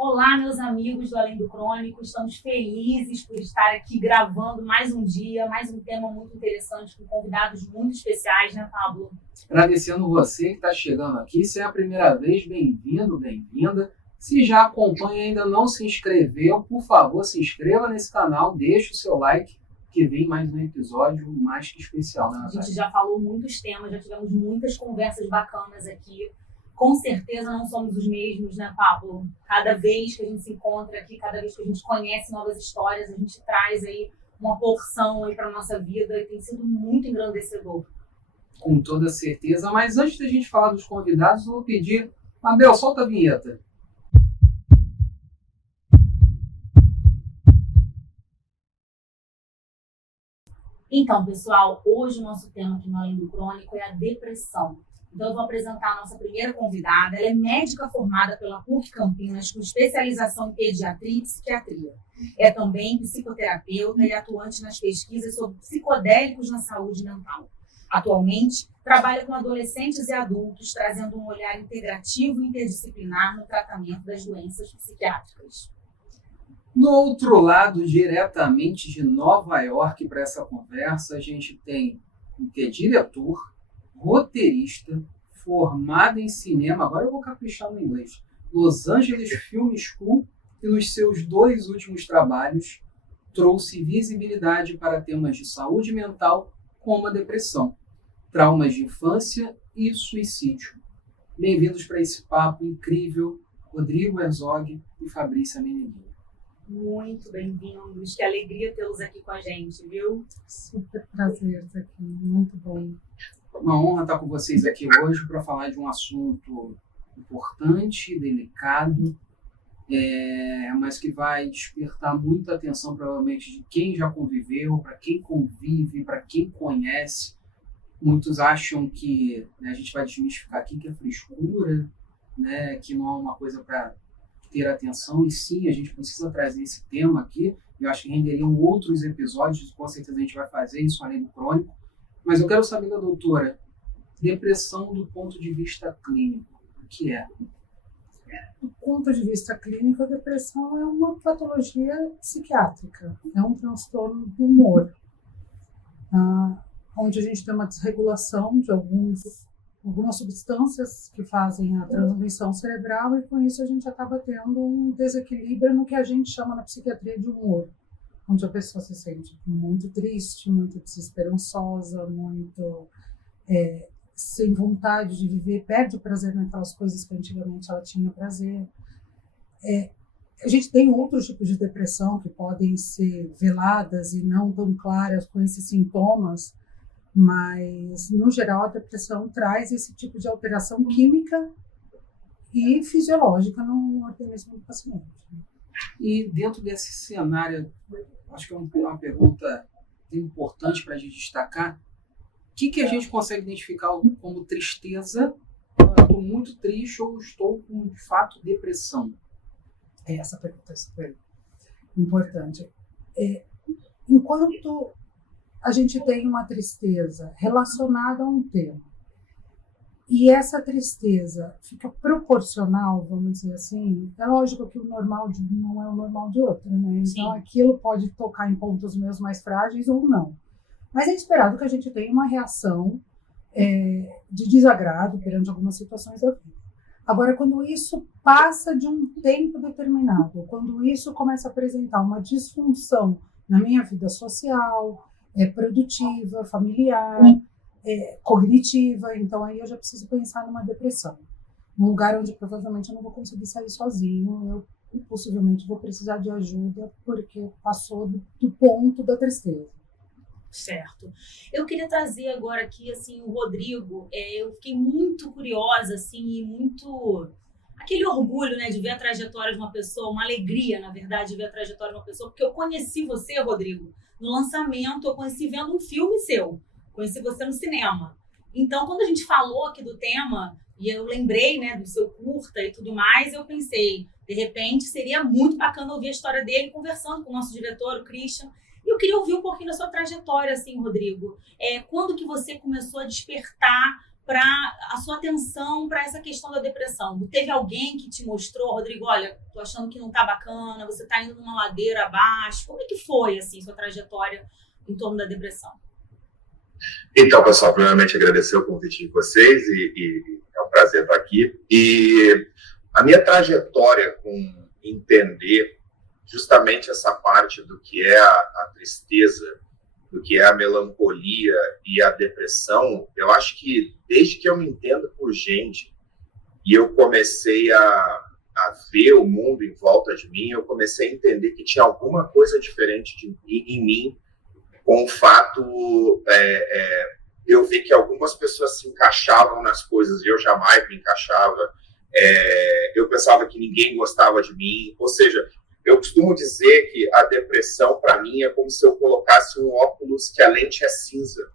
Olá, meus amigos do Além do Crônico, estamos felizes por estar aqui gravando mais um dia, mais um tema muito interessante, com convidados muito especiais, né, Pablo? Agradecendo você que está chegando aqui. Se é a primeira vez, bem-vindo, bem-vinda. Se já acompanha e ainda não se inscreveu, por favor, se inscreva nesse canal, deixe o seu like, que vem mais um episódio mais que especial, né, Natália? A gente já falou muitos temas, já tivemos muitas conversas bacanas aqui. Com certeza não somos os mesmos, né, Pablo? Cada vez que a gente se encontra aqui, cada vez que a gente conhece novas histórias, a gente traz aí uma porção aí para nossa vida e tem sido muito engrandecedor. Com toda certeza. Mas antes da gente falar dos convidados, eu vou pedir... Abel, solta a vinheta. Então, pessoal, hoje o nosso tema aqui no Além do Crônico é a depressão. Então, eu vou apresentar a nossa primeira convidada. Ela é médica formada pela PUC Campinas, com especialização em pediatria e psiquiatria. É também psicoterapeuta e atuante nas pesquisas sobre psicodélicos na saúde mental. Atualmente, trabalha com adolescentes e adultos, trazendo um olhar integrativo e interdisciplinar no tratamento das doenças psiquiátricas. No outro lado, diretamente de Nova York, para essa conversa, a gente tem que é diretor, roteirista, formado em cinema, agora eu vou caprichar no inglês, Los Angeles Film School, e nos seus 2 últimos trabalhos trouxe visibilidade para temas de saúde mental, como a depressão, traumas de infância e suicídio. Bem-vindos para esse papo incrível, Rodrigo Herzog e Fabrícia Meneghini. Muito bem-vindos, que alegria tê-los aqui com a gente, viu? Super prazer estar aqui, muito bom. Uma honra estar com vocês aqui hoje para falar de um assunto importante, delicado, mas que vai despertar muita atenção, provavelmente, de quem já conviveu, para quem convive, para quem conhece. Muitos acham que, né, a gente vai desmistificar aqui que é frescura, né, que não é uma coisa para ter atenção, e sim, a gente precisa trazer esse tema aqui. Eu acho que renderiam outros episódios, com certeza a gente vai fazer isso além do crônico. Mas eu quero saber da doutora, depressão do ponto de vista clínico, o que é? Do ponto de vista clínico, a depressão é uma patologia psiquiátrica, é um transtorno do humor, onde a gente tem uma desregulação de algumas substâncias que fazem a transmissão cerebral, e com isso a gente acaba tendo um desequilíbrio no que a gente chama na psiquiatria de humor, onde a pessoa se sente muito triste, muito desesperançosa, muito sem vontade de viver, perde o prazer naquelas coisas que antigamente ela tinha prazer. A gente tem outros tipos de depressão que podem ser veladas e não tão claras com esses sintomas, mas, no geral, a depressão traz esse tipo de alteração química e fisiológica no organismo do paciente. E dentro desse cenário, acho que é uma pergunta importante para a gente destacar, o que a gente consegue identificar como tristeza? Estou muito triste ou estou com, de fato, depressão? Essa pergunta é super importante. Enquanto a gente tem uma tristeza relacionada a um tema, e essa tristeza fica proporcional, vamos dizer assim, é lógico que o normal de um não é o normal de outro, né? Então aquilo pode tocar em pontos meus mais frágeis ou não. Mas é esperado que a gente tenha uma reação de desagrado perante algumas situações da vida. Agora, quando isso passa de um tempo determinado, quando isso começa a apresentar uma disfunção na minha vida social, produtiva, familiar, cognitiva, então aí eu já preciso pensar numa depressão. Num lugar onde provavelmente eu não vou conseguir sair sozinho, eu possivelmente vou precisar de ajuda porque passou do ponto da tristeza. Certo. Eu queria trazer agora aqui, assim, o Rodrigo. Eu fiquei muito curiosa, assim, e muito... aquele orgulho, né, de ver a trajetória de uma pessoa, uma alegria, na verdade, de ver a trajetória de uma pessoa, porque eu conheci você, Rodrigo, no lançamento, eu conheci vendo um filme seu, conheci você no cinema. Então, quando a gente falou aqui do tema, e eu lembrei, né, do seu curta e tudo mais, eu pensei, de repente, seria muito bacana ouvir a história dele conversando com o nosso diretor, o Christian. E eu queria ouvir um pouquinho da sua trajetória, assim, Rodrigo. Quando que você começou a despertar para a sua atenção para essa questão da depressão? Teve alguém que te mostrou, Rodrigo, olha, tô achando que não tá bacana, você tá indo numa ladeira abaixo. Como é que foi, assim, sua trajetória em torno da depressão? Então, pessoal, primeiramente agradecer o convite de vocês e é um prazer estar aqui. E a minha trajetória com entender justamente essa parte do que é a tristeza, do que é a melancolia e a depressão, eu acho que desde que eu me entendo por gente e eu comecei a ver o mundo em volta de mim, eu comecei a entender que tinha alguma coisa diferente em mim, com o fato, eu vi que algumas pessoas se encaixavam nas coisas e eu jamais me encaixava, eu pensava que ninguém gostava de mim, ou seja, eu costumo dizer que a depressão, para mim, é como se eu colocasse um óculos que a lente é cinza.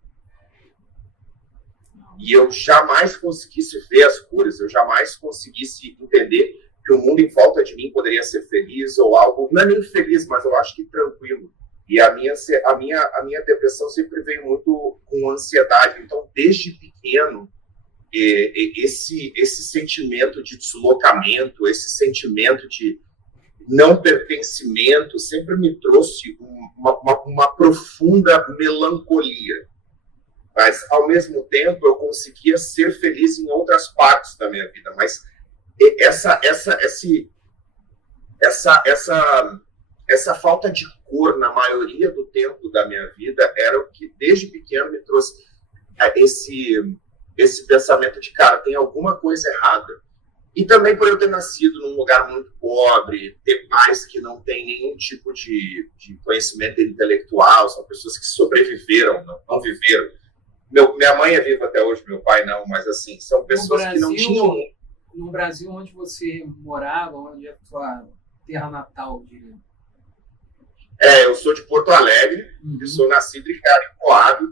E eu jamais conseguisse ver as cores, eu jamais conseguisse entender que o mundo em volta de mim poderia ser feliz ou algo, não é nem feliz, mas eu acho que tranquilo. E a minha depressão sempre veio muito com ansiedade. Então, desde pequeno, esse sentimento de deslocamento, esse sentimento de não pertencimento sempre me trouxe uma profunda melancolia. Mas, ao mesmo tempo, eu conseguia ser feliz em outras partes da minha vida. Mas essa falta de cor, na maioria do tempo da minha vida, era o que, desde pequeno, me trouxe esse pensamento de, cara, tem alguma coisa errada. E também por eu ter nascido num lugar muito pobre, ter pais que não têm nenhum tipo de conhecimento intelectual, são pessoas que sobreviveram, não viveram. Minha mãe é viva até hoje, meu pai não, mas assim, são pessoas que não tinham... No Brasil, onde você morava, onde é a sua terra natal, diria? Eu sou de Porto Alegre, eu sou nascido e criado em Coab,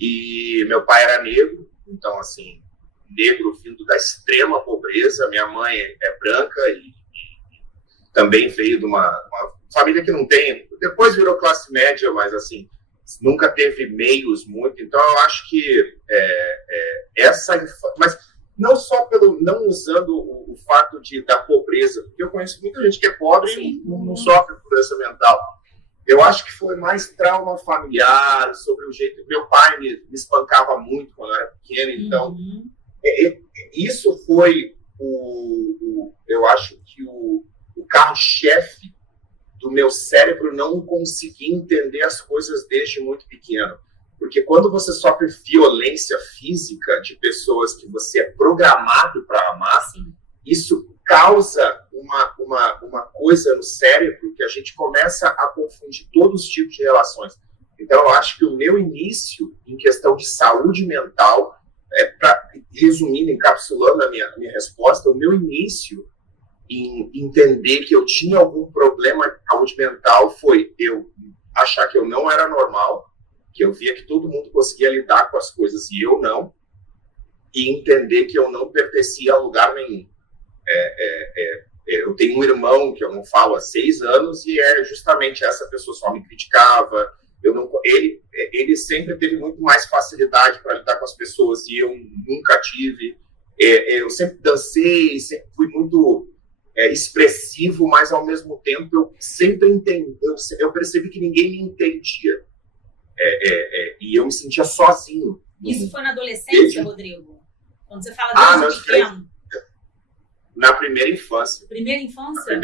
e meu pai era negro, então assim... negro vindo da extrema pobreza. Minha mãe é branca e também veio de uma família que não tem, depois virou classe média, mas assim, nunca teve meios muito. Então eu acho que mas não só não usando o fato da pobreza, porque eu conheço muita gente que é pobre e não sofre por doença mental. Eu acho que foi mais trauma familiar, sobre o jeito... Meu pai me espancava muito quando eu era pequeno, então... Isso foi eu acho que o carro-chefe do meu cérebro não conseguir entender as coisas desde muito pequeno. Porque quando você sofre violência física de pessoas que você é programado para amar, isso causa uma coisa no cérebro que a gente começa a confundir todos os tipos de relações. Então, eu acho que o meu início em questão de saúde mental, resumindo, encapsulando a minha resposta, o meu início em entender que eu tinha algum problema de saúde mental foi eu achar que eu não era normal, que eu via que todo mundo conseguia lidar com as coisas e eu não, e entender que eu não pertencia a lugar nenhum. Eu tenho um irmão que eu não falo há 6 anos e justamente essa pessoa só me criticava. Ele sempre teve muito mais facilidade para lidar com as pessoas e eu nunca tive. Eu sempre dancei, sempre fui muito expressivo, mas ao mesmo tempo eu sempre entendi. Eu percebi que ninguém me entendia e eu me sentia sozinho. Isso foi na adolescência, Rodrigo? Quando você fala desde pequeno? Na primeira infância. Primeira infância?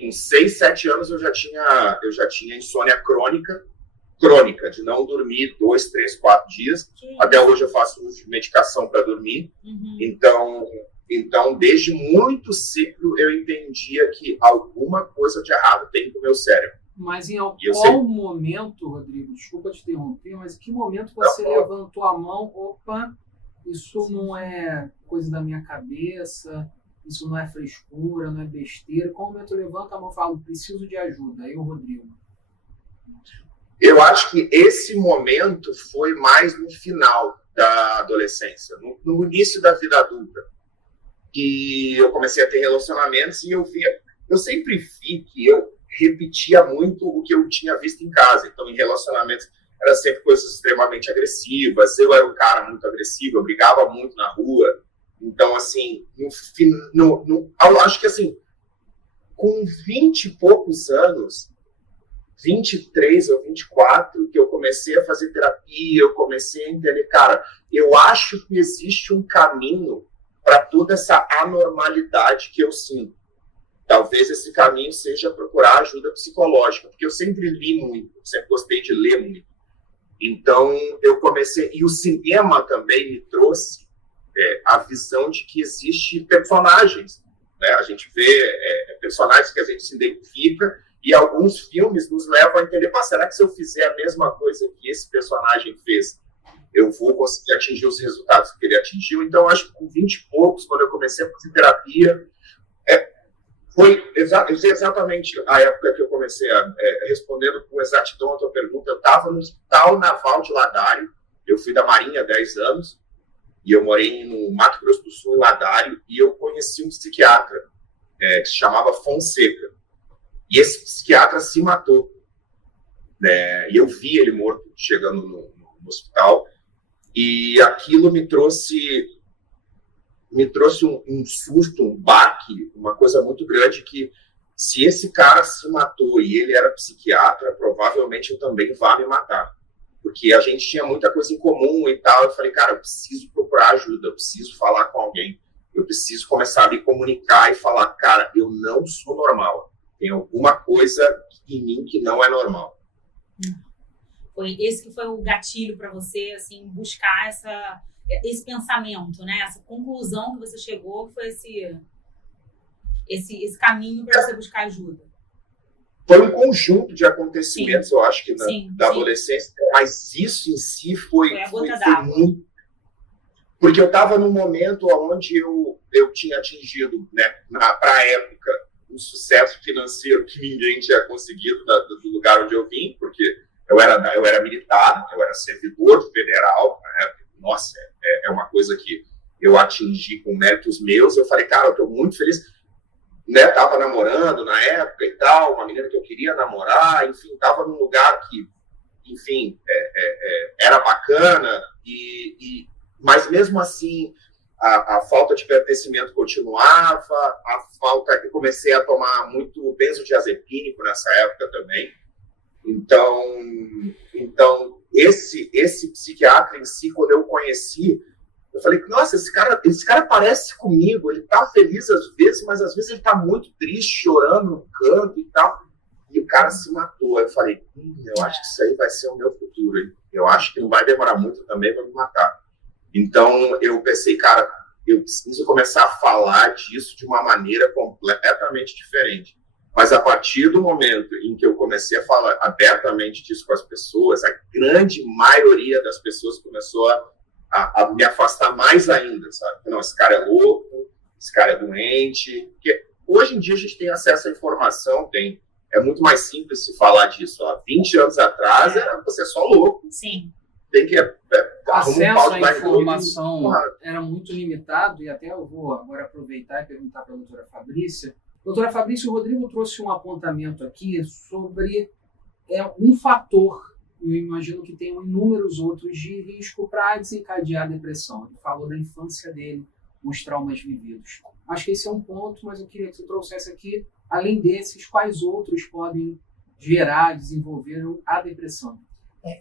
Com 6, 7 anos eu já tinha insônia crônica, de não dormir 2, 3, 4 dias. Até hoje eu faço uso de medicação para dormir. Então, desde muito cedo eu entendia que alguma coisa de errado tem com o meu cérebro. Mas em qual momento, Rodrigo, desculpa te interromper, mas em que momento você levantou a mão, opa, isso não é coisa da minha cabeça, isso não é frescura, não é besteira. Qual momento eu levanto a mão e falo, preciso de ajuda? Aí o Rodrigo. Eu acho que esse momento foi mais no final da adolescência, no início da vida adulta. Que eu comecei a ter relacionamentos e eu sempre vi que eu repetia muito o que eu tinha visto em casa. Então, em relacionamentos, era sempre coisas extremamente agressivas. Eu era um cara muito agressivo, eu brigava muito na rua. Então, assim, eu acho que, assim, com 20 e poucos anos, 23 ou 24, que eu comecei a fazer terapia, eu comecei a entender, cara, eu acho que existe um caminho para toda essa anormalidade que eu sinto. Talvez esse caminho seja procurar ajuda psicológica, porque eu sempre li muito, sempre gostei de ler muito. Então, eu comecei... E o cinema também me trouxe a visão de que existe personagens, né? A gente vê personagens que a gente se identifica e alguns filmes nos levam a entender, será que se eu fizer a mesma coisa que esse personagem fez, eu vou conseguir atingir os resultados que ele atingiu? Então, acho que com 20 e poucos, quando eu comecei a fazer terapia, foi exatamente a época que eu comecei respondendo com exatidão a tua pergunta. Eu estava no Hospital Naval de Ladário, eu fui da Marinha há 10 anos, e eu morei no Mato Grosso do Sul, em Ladário, e eu conheci um psiquiatra que se chamava Fonseca. E esse psiquiatra se matou. E eu vi ele morto chegando no hospital, e aquilo me trouxe um susto, um baque, uma coisa muito grande, que se esse cara se matou e ele era psiquiatra, provavelmente eu também vá me matar. Porque a gente tinha muita coisa em comum e tal. Eu falei, cara, eu preciso procurar ajuda, eu preciso falar com alguém, eu preciso começar a me comunicar e falar, cara, eu não sou normal. Tem alguma coisa em mim que não é normal. Foi esse que foi o gatilho para você, assim, buscar esse pensamento, né? Essa conclusão que você chegou, que foi esse caminho para você buscar ajuda. Foi um conjunto de acontecimentos, sim, eu acho que da adolescência, mas isso em si foi muito... Porque eu estava num momento onde eu tinha atingido, né, para a época, um sucesso financeiro que ninguém tinha conseguido do lugar onde eu vim, porque eu era militar, eu era servidor federal, né? Nossa, é uma coisa que eu atingi com méritos meus. Eu falei, cara, eu estou muito feliz. Né, tava namorando na época e tal, uma menina que eu queria namorar, enfim, tava num lugar que, enfim, era bacana, mas mesmo assim a falta de pertencimento continuava, eu comecei a tomar muito benzodiazepínico nessa época também. Então esse psiquiatra em si, quando eu conheci, eu falei, nossa, esse cara parece comigo, ele tá feliz às vezes, mas às vezes ele tá muito triste, chorando no canto e tal. E o cara se matou. Eu falei, eu acho que isso aí vai ser o meu futuro. Eu acho que não vai demorar muito também para me matar. Então eu pensei, cara, eu preciso começar a falar disso de uma maneira completamente diferente. Mas a partir do momento em que eu comecei a falar abertamente disso com as pessoas, a grande maioria das pessoas começou a me afastar mais ainda, sabe? Não, esse cara é louco, esse cara é doente. Porque hoje em dia a gente tem acesso à informação, é muito mais simples se falar disso. Há 20 anos atrás, você é só louco. Sim. Tem que acesso à informação era muito limitado, e até eu vou agora aproveitar e perguntar para a doutora Fabrícia. Doutora Fabrícia, o Rodrigo trouxe um apontamento aqui sobre um fator. Eu imagino que tem inúmeros outros de risco para desencadear a depressão. Ele falou da infância dele, os traumas vividos. Acho que esse é um ponto, mas eu queria que você trouxesse aqui, além desses, quais outros podem desenvolver a depressão.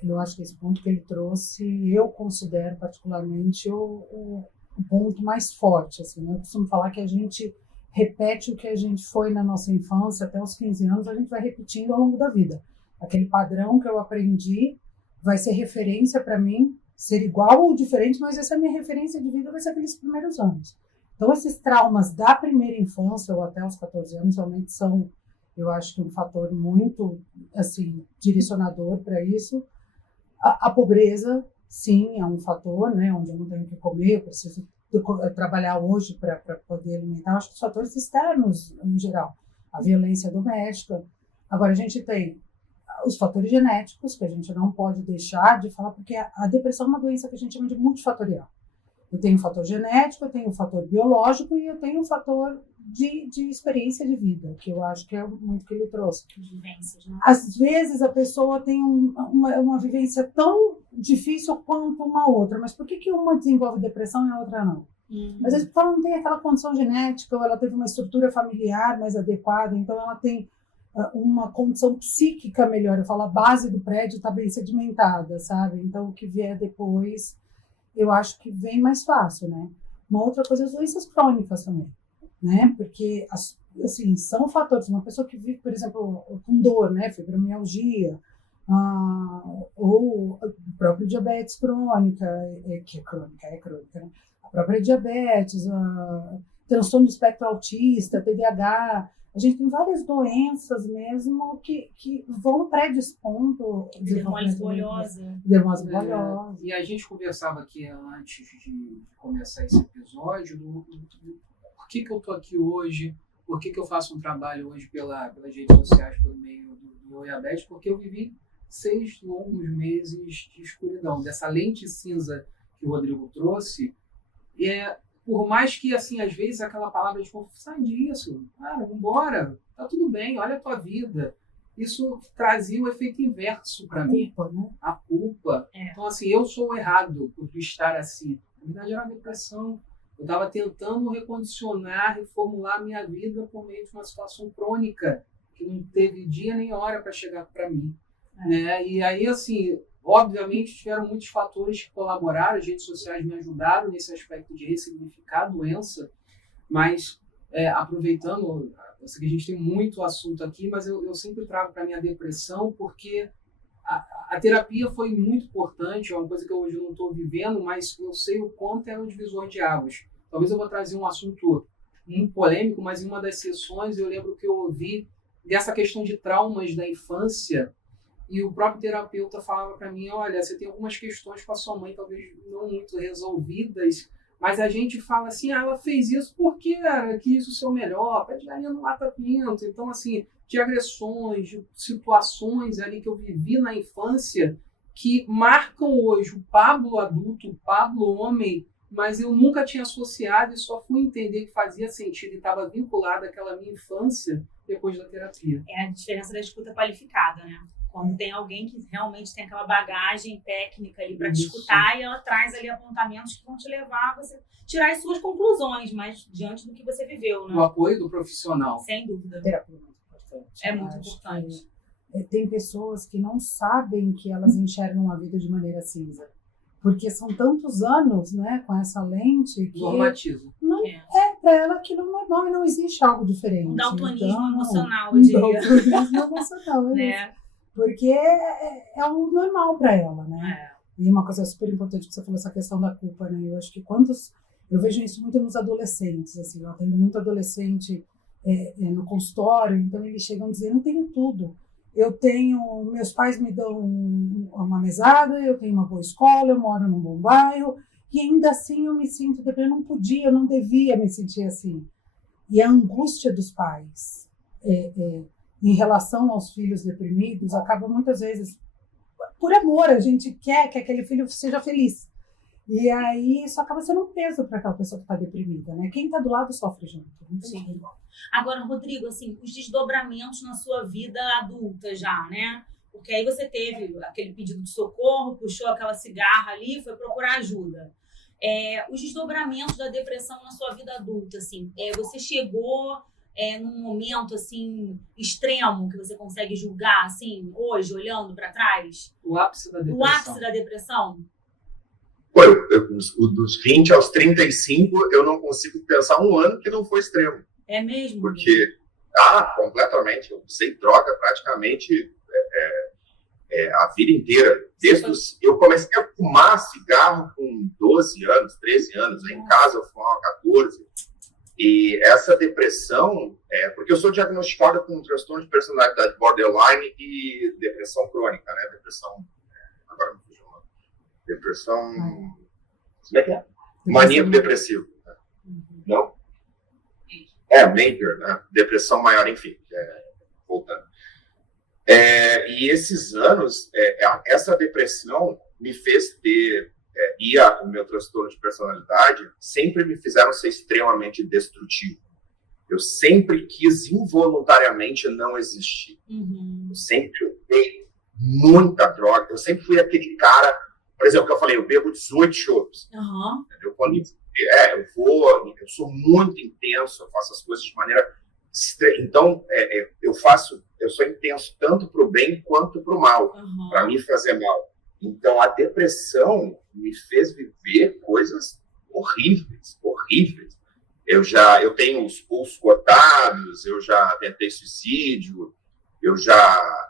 Eu acho que esse ponto que ele trouxe, eu considero particularmente o ponto mais forte. Assim, né? Eu costumo falar que a gente repete o que a gente foi na nossa infância, até os 15 anos, a gente vai repetindo ao longo da vida. Aquele padrão que eu aprendi vai ser referência para mim, ser igual ou diferente, mas essa minha referência de vida vai ser aqueles primeiros anos. Então, esses traumas da primeira infância ou até os 14 anos realmente são, eu acho que um fator muito, assim, direcionador para isso. A pobreza, sim, é um fator, né, onde eu não tenho o que comer, eu preciso trabalhar hoje para poder alimentar. Eu acho que os fatores externos, em geral, a violência doméstica. Agora, a gente tem os fatores genéticos, que a gente não pode deixar de falar, porque a depressão é uma doença que a gente chama de multifatorial. Eu tenho o fator genético, eu tenho o fator biológico e eu tenho o fator de experiência de vida, que eu acho que é muito que ele trouxe. Vivências, né? Às vezes a pessoa tem uma vivência tão difícil quanto uma outra, mas por que uma desenvolve depressão e a outra não? Às vezes ela não tem aquela condição genética, ou ela teve uma estrutura familiar mais adequada, então ela tem uma condição psíquica melhor. Eu falo, a base do prédio está bem sedimentada, sabe? Então o que vier depois, eu acho que vem mais fácil, né? Uma outra coisa, as doenças crônicas também, né? Porque, assim, são fatores. Uma pessoa que vive, por exemplo, com dor, né? Fibromialgia, ou o próprio diabetes crônica, que é crônica, né? A própria diabetes, transtorno do espectro autista, TDAH. A gente tem várias doenças mesmo que vão predispondo... Dermólise bolhosa. E a gente conversava aqui antes de começar esse episódio por que eu estou aqui hoje, por que eu faço um trabalho hoje pelas redes sociais, pelo meio do Diabetes, porque eu vivi 6 longos meses de escuridão, dessa lente cinza que o Rodrigo trouxe. Por mais que, assim, às vezes aquela palavra de sai disso, cara, vambora, tá tudo bem, olha a tua vida. Isso trazia o efeito inverso para mim. Né? A culpa. Então, assim, eu sou o errado por estar assim. Na verdade, era uma depressão. Eu estava tentando recondicionar, reformular a minha vida por meio de uma situação crônica, que não teve dia nem hora para chegar para mim. Né? E aí, assim, obviamente, tiveram muitos fatores que colaboraram, as redes sociais me ajudaram nesse aspecto de ressignificar a doença, mas aproveitando, eu sei que a gente tem muito assunto aqui, mas eu sempre trago para mim a depressão, porque a terapia foi muito importante, é uma coisa que eu hoje não estou vivendo, mas eu sei o quanto é um divisor de águas. Talvez eu vou trazer um assunto muito polêmico, mas em uma das sessões eu lembro que eu ouvi dessa questão de traumas da infância, e o próprio terapeuta falava para mim, olha, você tem algumas questões com a sua mãe, talvez não muito resolvidas, mas a gente fala assim, ela fez isso porque quis o seu melhor, pé de galinha não mata pinto. Então, assim, de agressões, de situações ali que eu vivi na infância que marcam hoje o Pablo adulto, o Pablo homem, mas eu nunca tinha associado e só fui entender que fazia sentido e estava vinculado àquela minha infância depois da terapia. É a diferença da escuta qualificada, né? Quando tem alguém que realmente tem aquela bagagem técnica ali para te escutar e ela traz ali apontamentos que vão te levar a você tirar as suas conclusões, mas diante do que você viveu, né? O apoio do profissional. Sem dúvida. Terapia é muito importante. É muito importante. Tem pessoas que não sabem que elas enxergam a vida de maneira cinza. Porque são tantos anos, né, com essa lente que... Normatiza. Para ela aquilo é normal e não existe algo diferente. Um daltonismo então, emocional, eu diria. Daltonismo emocional, né? Porque é o normal para ela, né? E uma coisa super importante que você falou, essa questão da culpa, né? Eu acho que eu vejo isso muito nos adolescentes, assim, eu atendo muito adolescente no consultório, então eles chegam dizendo, eu tenho tudo. Meus pais me dão uma mesada, eu tenho uma boa escola, eu moro num bom bairro, e ainda assim eu me sinto deprimido, eu não podia, eu não devia me sentir assim. E a angústia dos pais em relação aos filhos deprimidos acaba muitas vezes, por amor, a gente quer que aquele filho seja feliz. E aí isso acaba sendo um peso para aquela pessoa que está deprimida, né? Quem está do lado sofre junto. Sim. Agora, Rodrigo, assim, os desdobramentos na sua vida adulta já, né? Porque aí você teve aquele pedido de socorro, puxou aquela cigarra ali, foi procurar ajuda. Os desdobramentos da depressão na sua vida adulta, assim, você chegou num momento, assim, extremo que você consegue julgar, assim, hoje, olhando para trás? O ápice da depressão. O ápice da depressão? Dos 20 aos 35, eu não consigo pensar um ano que não foi extremo. É mesmo? Porque, completamente, eu usei droga praticamente a vida inteira. Eu comecei a fumar cigarro com 12 anos, 13 anos. Em casa eu fumava 14. E essa depressão, porque eu sou diagnosticado com um transtorno de personalidade borderline e depressão crônica, né? Depressão, agora me fugiu o nome. Depressão, como é que é? Maníaco depressivo. Não? Major, né? Depressão maior, enfim, voltando. E esses anos, essa depressão me fez ter, o meu transtorno de personalidade sempre me fizeram ser extremamente destrutivo. Eu sempre quis involuntariamente não existir. Uhum. Eu sempre usei muita droga. Eu sempre fui aquele cara, por exemplo, que eu falei, eu bebo 18 chopps. Uhum. Eu sou muito intenso, eu faço as coisas de maneira... Então, eu sou intenso tanto para o bem quanto para o mal, para me fazer mal. Então, a depressão me fez viver coisas horríveis. Eu tenho os pulsos cortados, eu já tentei suicídio, eu já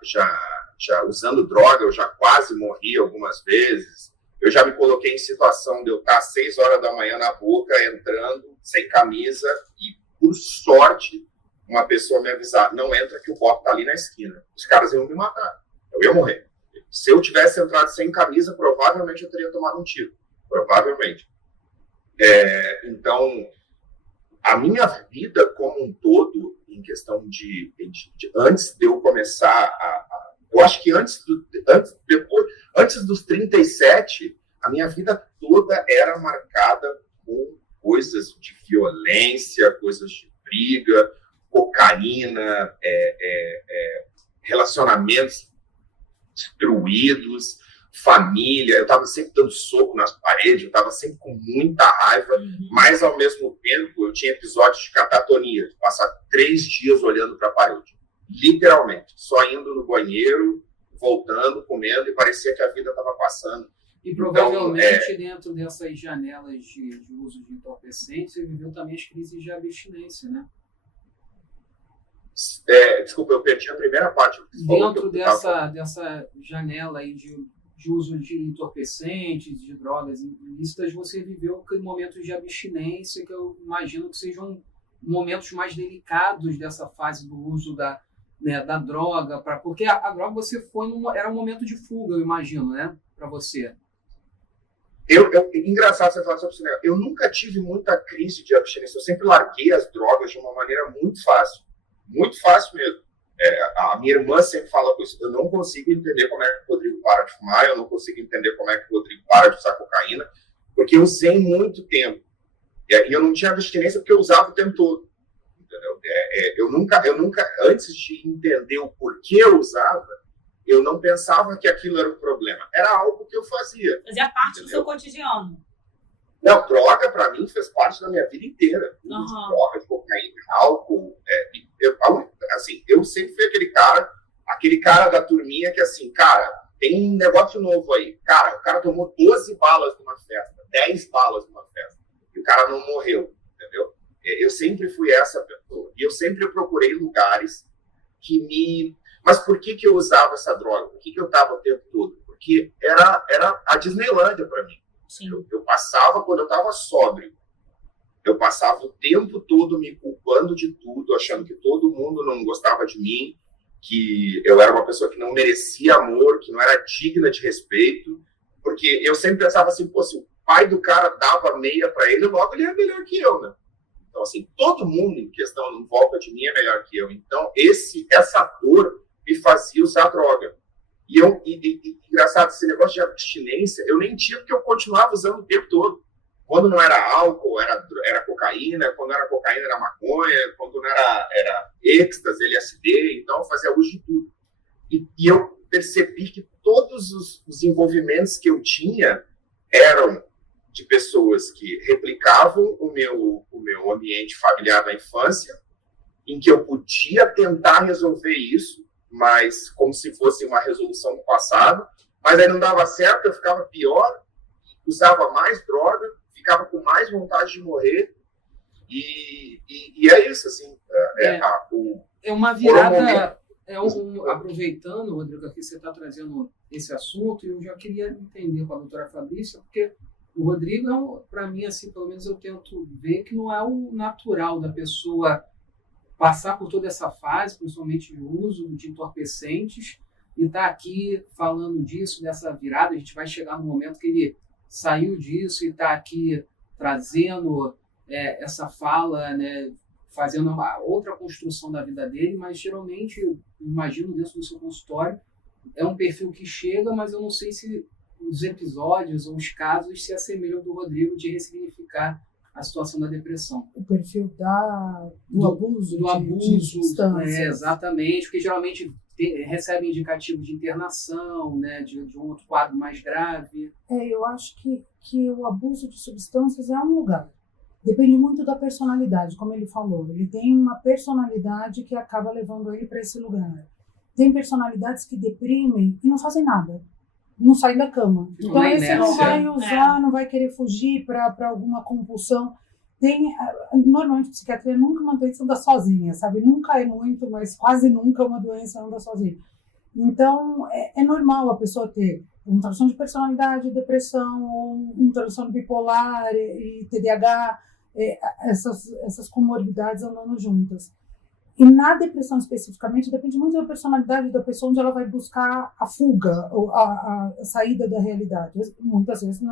usando droga, eu já quase morri algumas vezes. Eu já me coloquei em situação de eu estar às 6 horas da manhã na boca, entrando sem camisa, e por sorte, uma pessoa me avisar, não entra que o bote está ali na esquina. Os caras iam me matar, eu ia morrer. Se eu tivesse entrado sem camisa, provavelmente eu teria tomado um tiro. Provavelmente. Então, a minha vida como um todo, em questão de antes de eu começar eu acho que antes dos 37, a minha vida toda era marcada por coisas de violência, coisas de briga, cocaína, relacionamentos destruídos, família. Eu estava sempre dando soco nas paredes, eu estava sempre com muita raiva, mas ao mesmo tempo eu tinha episódios de catatonia, de passar 3 dias olhando para a parede. Literalmente, só indo no banheiro, voltando, comendo, e parecia que a vida estava passando. E provavelmente dentro dessas janelas de uso de entorpecentes, você viveu também as crises de abstinência, né? Desculpa, eu perdi a primeira parte. Dentro dessa janela aí de uso de entorpecentes, de drogas ilícitas, você viveu momentos de abstinência que eu imagino que sejam momentos mais delicados dessa fase do uso da droga, porque a droga você era um momento de fuga, eu imagino, né, para você. Engraçado você falar sobre isso, né? Eu nunca tive muita crise de abstinência, eu sempre larguei as drogas de uma maneira muito fácil mesmo. A minha irmã sempre fala com isso, eu não consigo entender como é que o Rodrigo para de fumar, eu não consigo entender como é que o Rodrigo para de usar cocaína, porque eu usei muito tempo, e eu não tinha abstinência porque eu usava o tempo todo. Entendeu? Eu nunca, antes de entender o porquê eu usava, eu não pensava que aquilo era um problema. Era algo que eu fazia. Fazia parte do seu cotidiano. Não, droga para mim fez parte da minha vida inteira. Droga, cocaína, álcool. Eu sempre fui aquele cara da turminha que assim, cara, tem um negócio novo aí. Cara, o cara tomou 12 balas numa festa, 10 balas numa festa, e o cara não morreu, entendeu? Eu sempre fui essa pessoa. E eu sempre procurei lugares que me... Mas por que eu usava essa droga? Por que eu estava o tempo todo? Porque era a Disneylândia para mim. Eu passava, quando eu estava sóbrio, eu passava o tempo todo me culpando de tudo, achando que todo mundo não gostava de mim, que eu era uma pessoa que não merecia amor, que não era digna de respeito, porque eu sempre pensava assim, pô, se o pai do cara dava meia para ele, logo ele é melhor que eu, né? Então, assim, todo mundo em questão, em volta de mim, é melhor que eu. Então, essa dor me fazia usar droga. E engraçado, esse negócio de abstinência, eu nem tinha, porque eu continuava usando o tempo todo. Quando não era álcool, era cocaína. Quando era cocaína, era maconha. Quando não era êxtase, LSD. Então, eu fazia uso de tudo. E eu percebi que todos os envolvimentos que eu tinha eram de pessoas que replicavam o meu ambiente familiar na infância, em que eu podia tentar resolver isso, mas como se fosse uma resolução do passado, mas aí não dava certo, eu ficava pior, usava mais droga, ficava com mais vontade de morrer, e é isso, assim. É uma virada, aproveitando, Rodrigo, que você está trazendo esse assunto, eu já queria entender com a doutora Fabrícia, porque o Rodrigo, para mim, assim, pelo menos eu tento ver que não é o natural da pessoa passar por toda essa fase, principalmente de uso de entorpecentes, e estar aqui falando disso, dessa virada. A gente vai chegar no momento que ele saiu disso e está aqui trazendo essa fala, né, fazendo uma outra construção da vida dele, mas geralmente, eu imagino dentro do seu consultório, é um perfil que chega, mas eu não sei se os episódios ou os casos se assemelham do Rodrigo de ressignificar a situação da depressão. O perfil do abuso de substâncias. Exatamente, porque geralmente recebe indicativo de internação, né, de um outro quadro mais grave. Eu acho que o abuso de substâncias é um lugar. Depende muito da personalidade, como ele falou. Ele tem uma personalidade que acaba levando ele para esse lugar. Tem personalidades que deprimem e não fazem nada. Não saem da cama. Então, esse não vai usar, não vai querer fugir para alguma compulsão. Normalmente, a psiquiatria nunca uma doença anda sozinha, sabe? Nunca é muito, mas quase nunca uma doença anda sozinha. Então, é normal a pessoa ter um transtorno de personalidade, depressão, ou um transtorno bipolar e TDAH, essas comorbidades andando juntas. E na depressão especificamente, depende muito da personalidade da pessoa, onde ela vai buscar a fuga, ou a saída da realidade. Muitas vezes no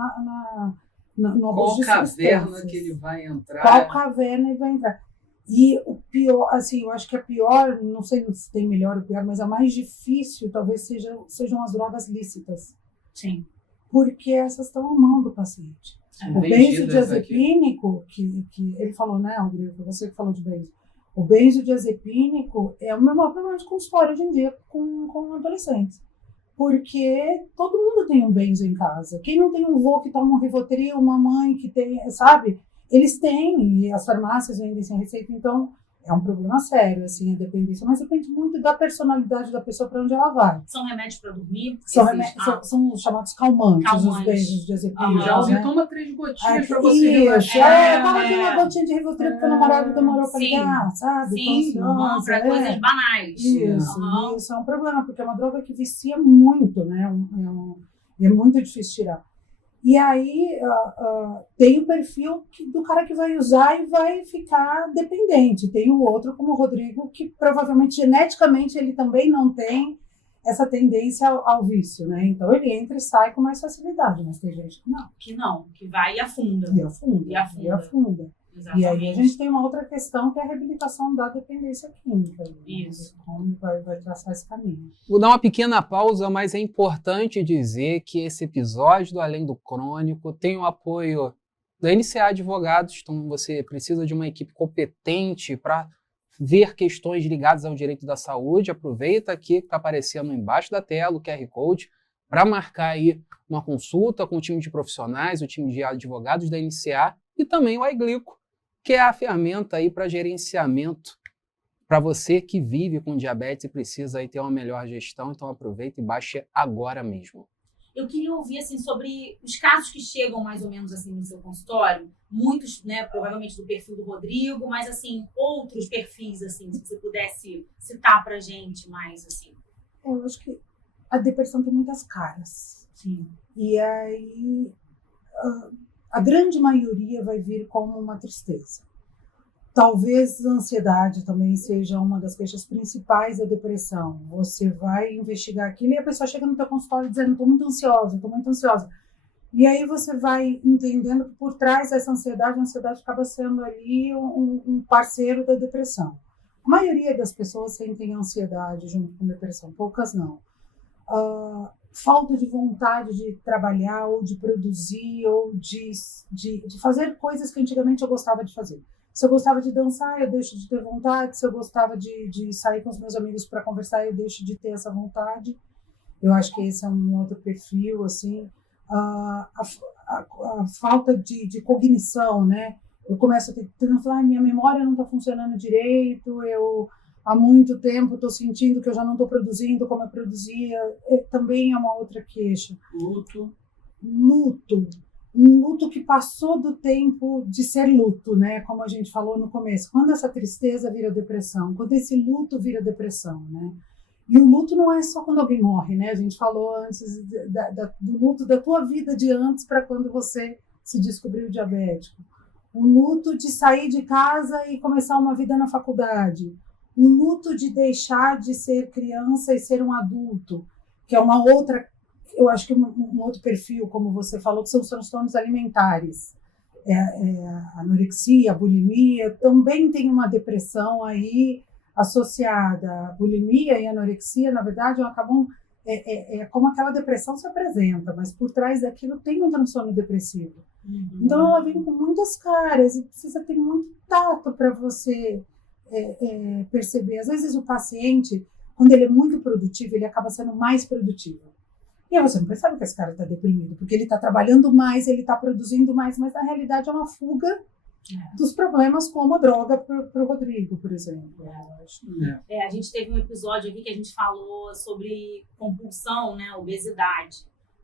abuso de substâncias. Qual caverna que ele vai entrar? Qual caverna ele vai entrar? E o pior, assim, eu acho que a pior, não sei se tem melhor ou pior, mas a mais difícil talvez sejam as drogas lícitas. Sim. Porque essas estão à mão do paciente. O benzodiazepínico, que ele falou, né, Rodrigo, você que falou de benzo. O benzodiazepínico é o maior problema de consultório hoje em dia com adolescentes. Porque todo mundo tem um benzo em casa. Quem não tem um vô que toma um Rivotril, uma mãe que tem, sabe? Eles têm, e as farmácias vendem sem receita, então é um problema sério, assim, a dependência, mas depende muito da personalidade da pessoa para onde ela vai. São remédios para dormir? São os chamados calmantes, os benzodiazepínicos. Já ouvi, né? Toma 3 gotinhas para você relaxar. Uma gotinha de Rivotril porque o namorado demorou para ligar, sabe? Sim, para coisas banais. Isso é um problema, porque é uma droga que vicia muito, né? É muito difícil tirar. E aí tem o perfil do cara que vai usar e vai ficar dependente. Tem o outro, como o Rodrigo, que provavelmente geneticamente ele também não tem essa tendência ao vício, né? Então ele entra e sai com mais facilidade, mas tem gente que não. Que vai e afunda. E afunda. Exatamente. E aí a gente tem uma outra questão que é a reabilitação da dependência química. Isso. Como vai traçar esse caminho. Vou dar uma pequena pausa, mas é importante dizer que esse episódio do Além do Crônico tem o apoio da NCA Advogados, então você precisa de uma equipe competente para ver questões ligadas ao direito da saúde. Aproveita aqui que está aparecendo embaixo da tela o QR Code para marcar aí uma consulta com o time de profissionais, o time de advogados da NCA e também o iGlico, que é a ferramenta aí para gerenciamento para você que vive com diabetes e precisa aí ter uma melhor gestão. Então aproveita e baixe agora mesmo. Eu queria ouvir assim, sobre os casos que chegam mais ou menos assim, no seu consultório, muitos, né, provavelmente do perfil do Rodrigo, mas assim, outros perfis, assim, se você pudesse citar para a gente mais. Assim. Eu acho que a depressão tem muitas caras. Sim. E aí a grande maioria vai vir como uma tristeza. Talvez a ansiedade também seja uma das queixas principais da depressão. Você vai investigar aquilo e a pessoa chega no teu consultório dizendo: estou muito ansiosa. E aí você vai entendendo que por trás dessa ansiedade, a ansiedade acaba sendo ali um parceiro da depressão. A maioria das pessoas sentem ansiedade junto com depressão, poucas não. Falta de vontade de trabalhar ou de produzir ou de fazer coisas que antigamente eu gostava de fazer. Se eu gostava de dançar, eu deixo de ter vontade. Se eu gostava de sair com os meus amigos para conversar, eu deixo de ter essa vontade. Eu acho que esse é um outro perfil, assim. A falta de cognição, né? Eu começo a ter minha memória não está funcionando direito, há muito tempo estou sentindo que eu já não estou produzindo como eu produzia. Também é uma outra queixa. Luto. Um luto que passou do tempo de ser luto, né? Como a gente falou no começo. Quando essa tristeza vira depressão, quando esse luto vira depressão, né? E o luto não é só quando alguém morre, né? A gente falou antes do luto da tua vida de antes para quando você se descobriu diabético. O luto de sair de casa e começar uma vida na faculdade. O luto de deixar de ser criança e ser um adulto, que é uma outra, eu acho que um outro perfil, como você falou, que são os transtornos alimentares. A anorexia, a bulimia, também tem uma depressão aí associada. A bulimia e a anorexia, na verdade, acabam é como aquela depressão se apresenta, mas por trás daquilo tem um transtorno depressivo. Então ela vem com muitas caras e precisa ter muito tato para você perceber. Às vezes o paciente, quando ele é muito produtivo, ele acaba sendo mais produtivo. E aí você não percebe que esse cara está deprimido, porque ele está trabalhando mais, ele está produzindo mais, mas na realidade é uma fuga dos problemas como a droga para o Rodrigo, por exemplo. A gente teve um episódio aqui que a gente falou sobre compulsão, né, obesidade.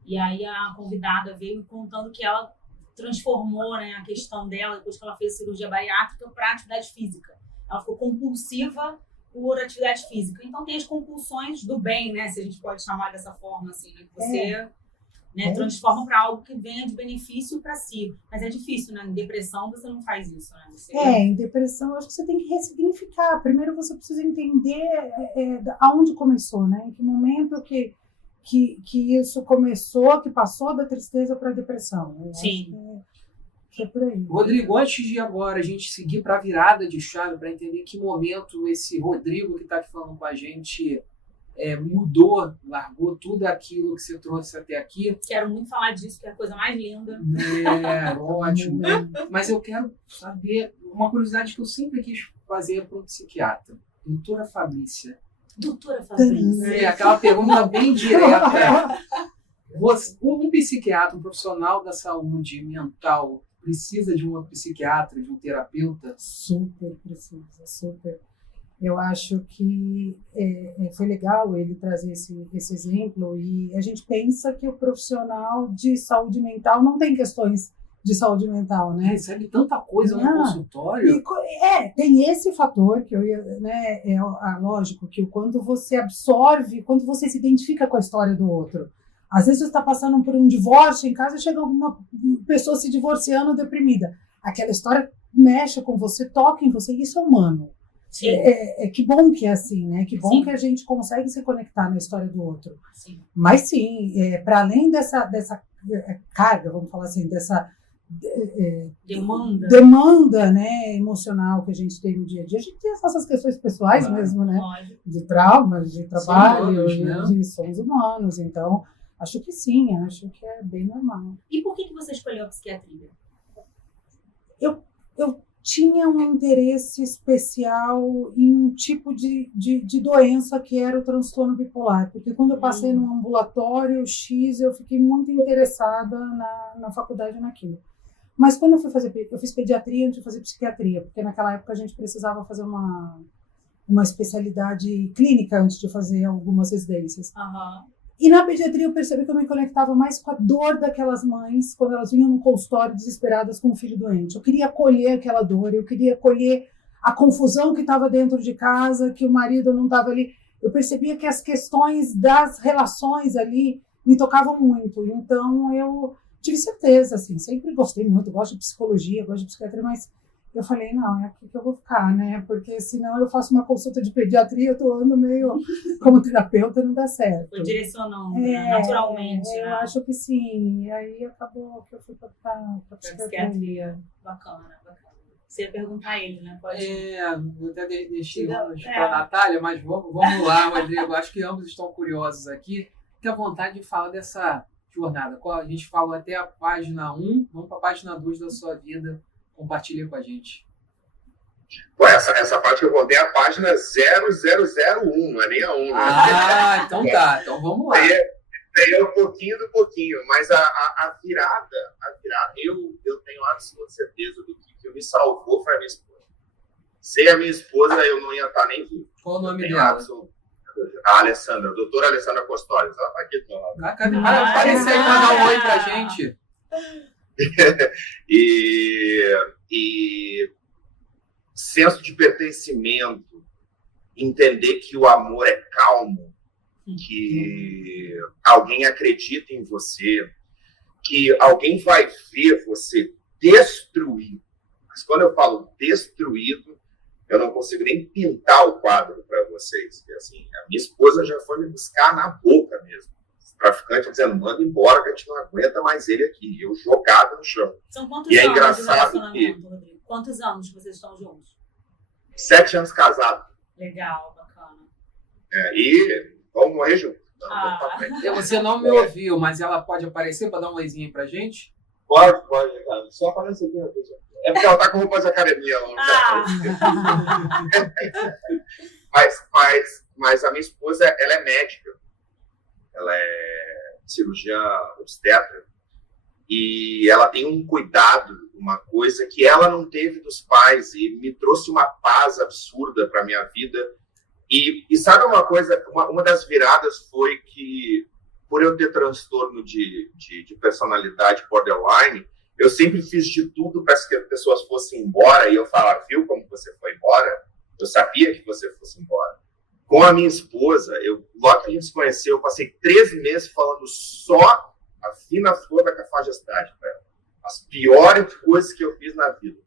E aí a convidada veio contando que ela transformou, né, a questão dela, depois que ela fez cirurgia bariátrica, para atividade física. Ela ficou compulsiva por atividade física. Então tem as compulsões do bem, né, se a gente pode chamar dessa forma, assim, né, que você transforma para algo que venha de benefício para si. Mas é difícil, né? Em depressão você não faz isso, né? Em depressão eu acho que você tem que ressignificar. Primeiro você precisa entender aonde começou, né? Em que momento que isso começou, que passou da tristeza para a depressão. Sim. Que é por aí. Rodrigo, antes de agora a gente seguir para a virada de chave, para entender que momento esse Rodrigo que está aqui falando com a gente mudou, largou tudo aquilo que você trouxe até aqui. Quero muito falar disso, que é a coisa mais linda. Ótimo. Mas eu quero saber uma curiosidade que eu sempre quis fazer para um psiquiatra. Doutora Fabrícia. Doutora Fabrícia. Aquela pergunta bem direta. Um psiquiatra, um profissional da saúde mental, precisa de uma psiquiatra, de um terapeuta? Super precisa, super. Eu acho que foi legal ele trazer esse exemplo, e a gente pensa que o profissional de saúde mental não tem questões de saúde mental, né? Recebe tanta coisa no consultório. Tem esse fator que eu ia, né? Lógico que quando você absorve, quando você se identifica com a história do outro. Às vezes você está passando por um divórcio em casa, chega alguma pessoa se divorciando deprimida. Aquela história mexe com você, toca em você, e isso é humano. Que bom que é assim, né? Que bom que a gente consegue se conectar na história do outro. Sim. Mas sim, para além dessa carga, vamos falar assim, dessa demanda, né, emocional que a gente tem no dia a dia, a gente tem as nossas questões pessoais mesmo, né? De traumas, de trabalho, somos humanos. Então, acho que sim, acho que é bem normal. E por que você escolheu a psiquiatria? Eu tinha um interesse especial em um tipo de doença que era o transtorno bipolar, porque quando eu passei no ambulatório X, eu fiquei muito interessada na faculdade naquilo. Mas quando eu fiz pediatria antes de fazer psiquiatria, porque naquela época a gente precisava fazer uma especialidade clínica antes de fazer algumas residências. E na pediatria eu percebi que eu me conectava mais com a dor daquelas mães quando elas vinham no consultório desesperadas com um filho doente. Eu queria acolher aquela dor, eu queria acolher a confusão que estava dentro de casa, que o marido não estava ali. Eu percebia que as questões das relações ali me tocavam muito. Então eu tive certeza, assim, sempre gostei muito, gosto de psicologia, gosto de psiquiatria, mas eu falei, não, é aqui que eu vou ficar, né? Porque senão eu faço uma consulta de pediatria, eu tô andando meio como terapeuta, não dá certo. Foi direcionando, naturalmente. Eu acho que sim. E aí acabou que eu fui para psiquiatria. Bacana. Você ia perguntar a ele, né? Pode. Vou até deixar para a Natália, mas vamos lá, Rodrigo. Acho que ambos estão curiosos aqui. Fique à vontade de falar dessa jornada. A gente falou até a página 1, vamos para a página 2 da sua vida. Compartilha com a gente. Pô, essa parte que eu contei é a página 0001, não é nem a 1. Né? Então tá. Então vamos lá. É um pouquinho do pouquinho, mas a virada, eu tenho absoluta certeza do que me salvou foi a minha esposa. Sem a minha esposa, eu não ia estar nem vivo. Qual o nome dela? A Alessandra, a doutora Alessandra Costores. Ela tá aqui do lado. Vai aparecer aí para dar um oi pra gente. e senso de pertencimento, entender que o amor é calmo, que alguém acredita em você, que alguém vai ver você destruído. Mas quando eu falo destruído, eu não consigo nem pintar o quadro para vocês. Porque, assim, a minha esposa já foi me buscar na boca mesmo. Traficante dizendo, manda embora que a gente não aguenta mais ele aqui. Eu jogado no chão. São quantos e é anos engraçado de relacionamento, Rodrigo? Quantos anos vocês estão juntos? 7 anos casados. Legal, bacana. E vamos morrer junto. vamos pra frente. Você não me ouviu, mas ela pode aparecer para dar um oizinho aí pra gente? Pode, cara. Só aparece aqui. É porque ela tá com roupa de academia. Ela não mas a minha esposa, ela é médica. Ela é cirurgiã obstetra. E ela tem um cuidado, uma coisa que ela não teve dos pais e me trouxe uma paz absurda para minha vida. E sabe uma coisa? Uma das viradas foi que, por eu ter transtorno de personalidade borderline, eu sempre fiz de tudo para que as pessoas fossem embora. E eu falava, viu como você foi embora? Eu sabia que você fosse embora. Com a minha esposa, logo que a gente se conheceu, eu passei 3 meses falando só a fina flor da cafajestade para ela. As piores coisas que eu fiz na vida.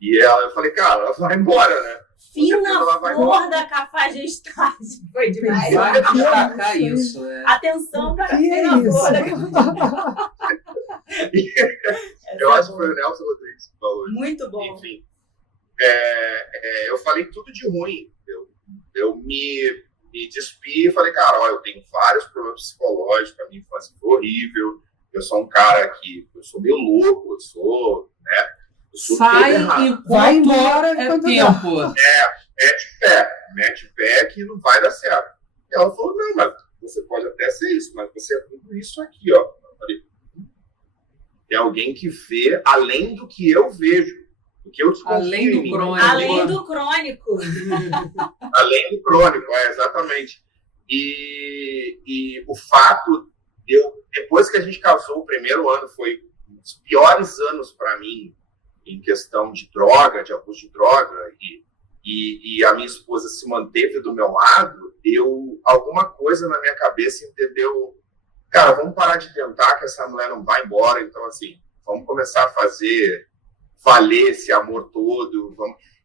E eu falei, cara, ela vai embora, né? Fina flor da cafajestade. Foi demais. Vai destacar isso. Atenção para a fina flor da cafajestade. Eu acho que foi o Nelson Rodrigues que falou. Muito bom. Enfim, eu falei tudo de ruim. Eu me despi e falei, cara, eu tenho vários problemas psicológicos, a minha infância foi horrível, eu sou um cara que, eu sou meio louco, eu sou sai e vai embora é tempo. Mete pé que não vai dar certo. E ela falou, não, mas você pode até ser isso, mas você é tudo isso aqui, ó. Eu falei, tem alguém que vê além do que eu vejo. Além do crônico. Além do crônico. Além do crônico, exatamente. E o fato, depois que a gente casou, o primeiro ano foi um dos piores anos para mim, em questão de droga, de abuso de droga, e a minha esposa se manteve do meu lado, alguma coisa na minha cabeça entendeu, cara, vamos parar de tentar que essa mulher não vai embora, então assim, vamos começar a fazer valer esse amor todo,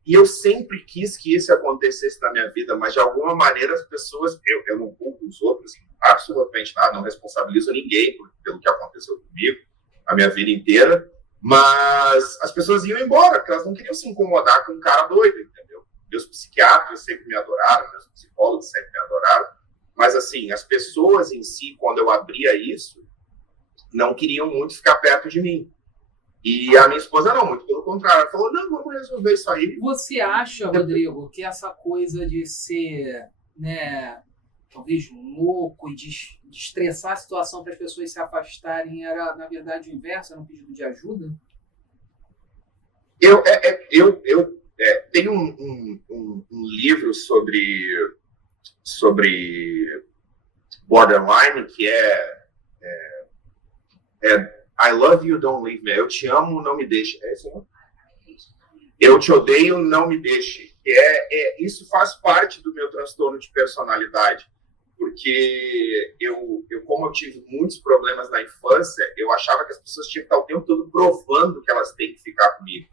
E eu sempre quis que isso acontecesse na minha vida, mas de alguma maneira as pessoas, eu não culpo os outros, absolutamente nada, não responsabilizo ninguém pelo que aconteceu comigo a minha vida inteira, mas as pessoas iam embora, porque elas não queriam se incomodar com um cara doido, entendeu? Meus psiquiatras sempre me adoraram, meus psicólogos sempre me adoraram, mas assim, as pessoas em si, quando eu abria isso, não queriam muito ficar perto de mim. E a minha esposa não, muito pelo contrário. Ela falou, não, vamos resolver isso aí. Você acha, Rodrigo, que essa coisa de ser, né, talvez louco e de estressar a situação para as pessoas se afastarem era, na verdade, o inverso? Era um pedido de ajuda? Eu tenho um livro sobre borderline que é I Love You, Don't Leave Me. Eu te amo, não me deixe. É isso, não? Eu te odeio, não me deixe. Isso faz parte do meu transtorno de personalidade. Porque como eu tive muitos problemas na infância, eu achava que as pessoas tinham que estar o tempo todo provando que elas têm que ficar comigo.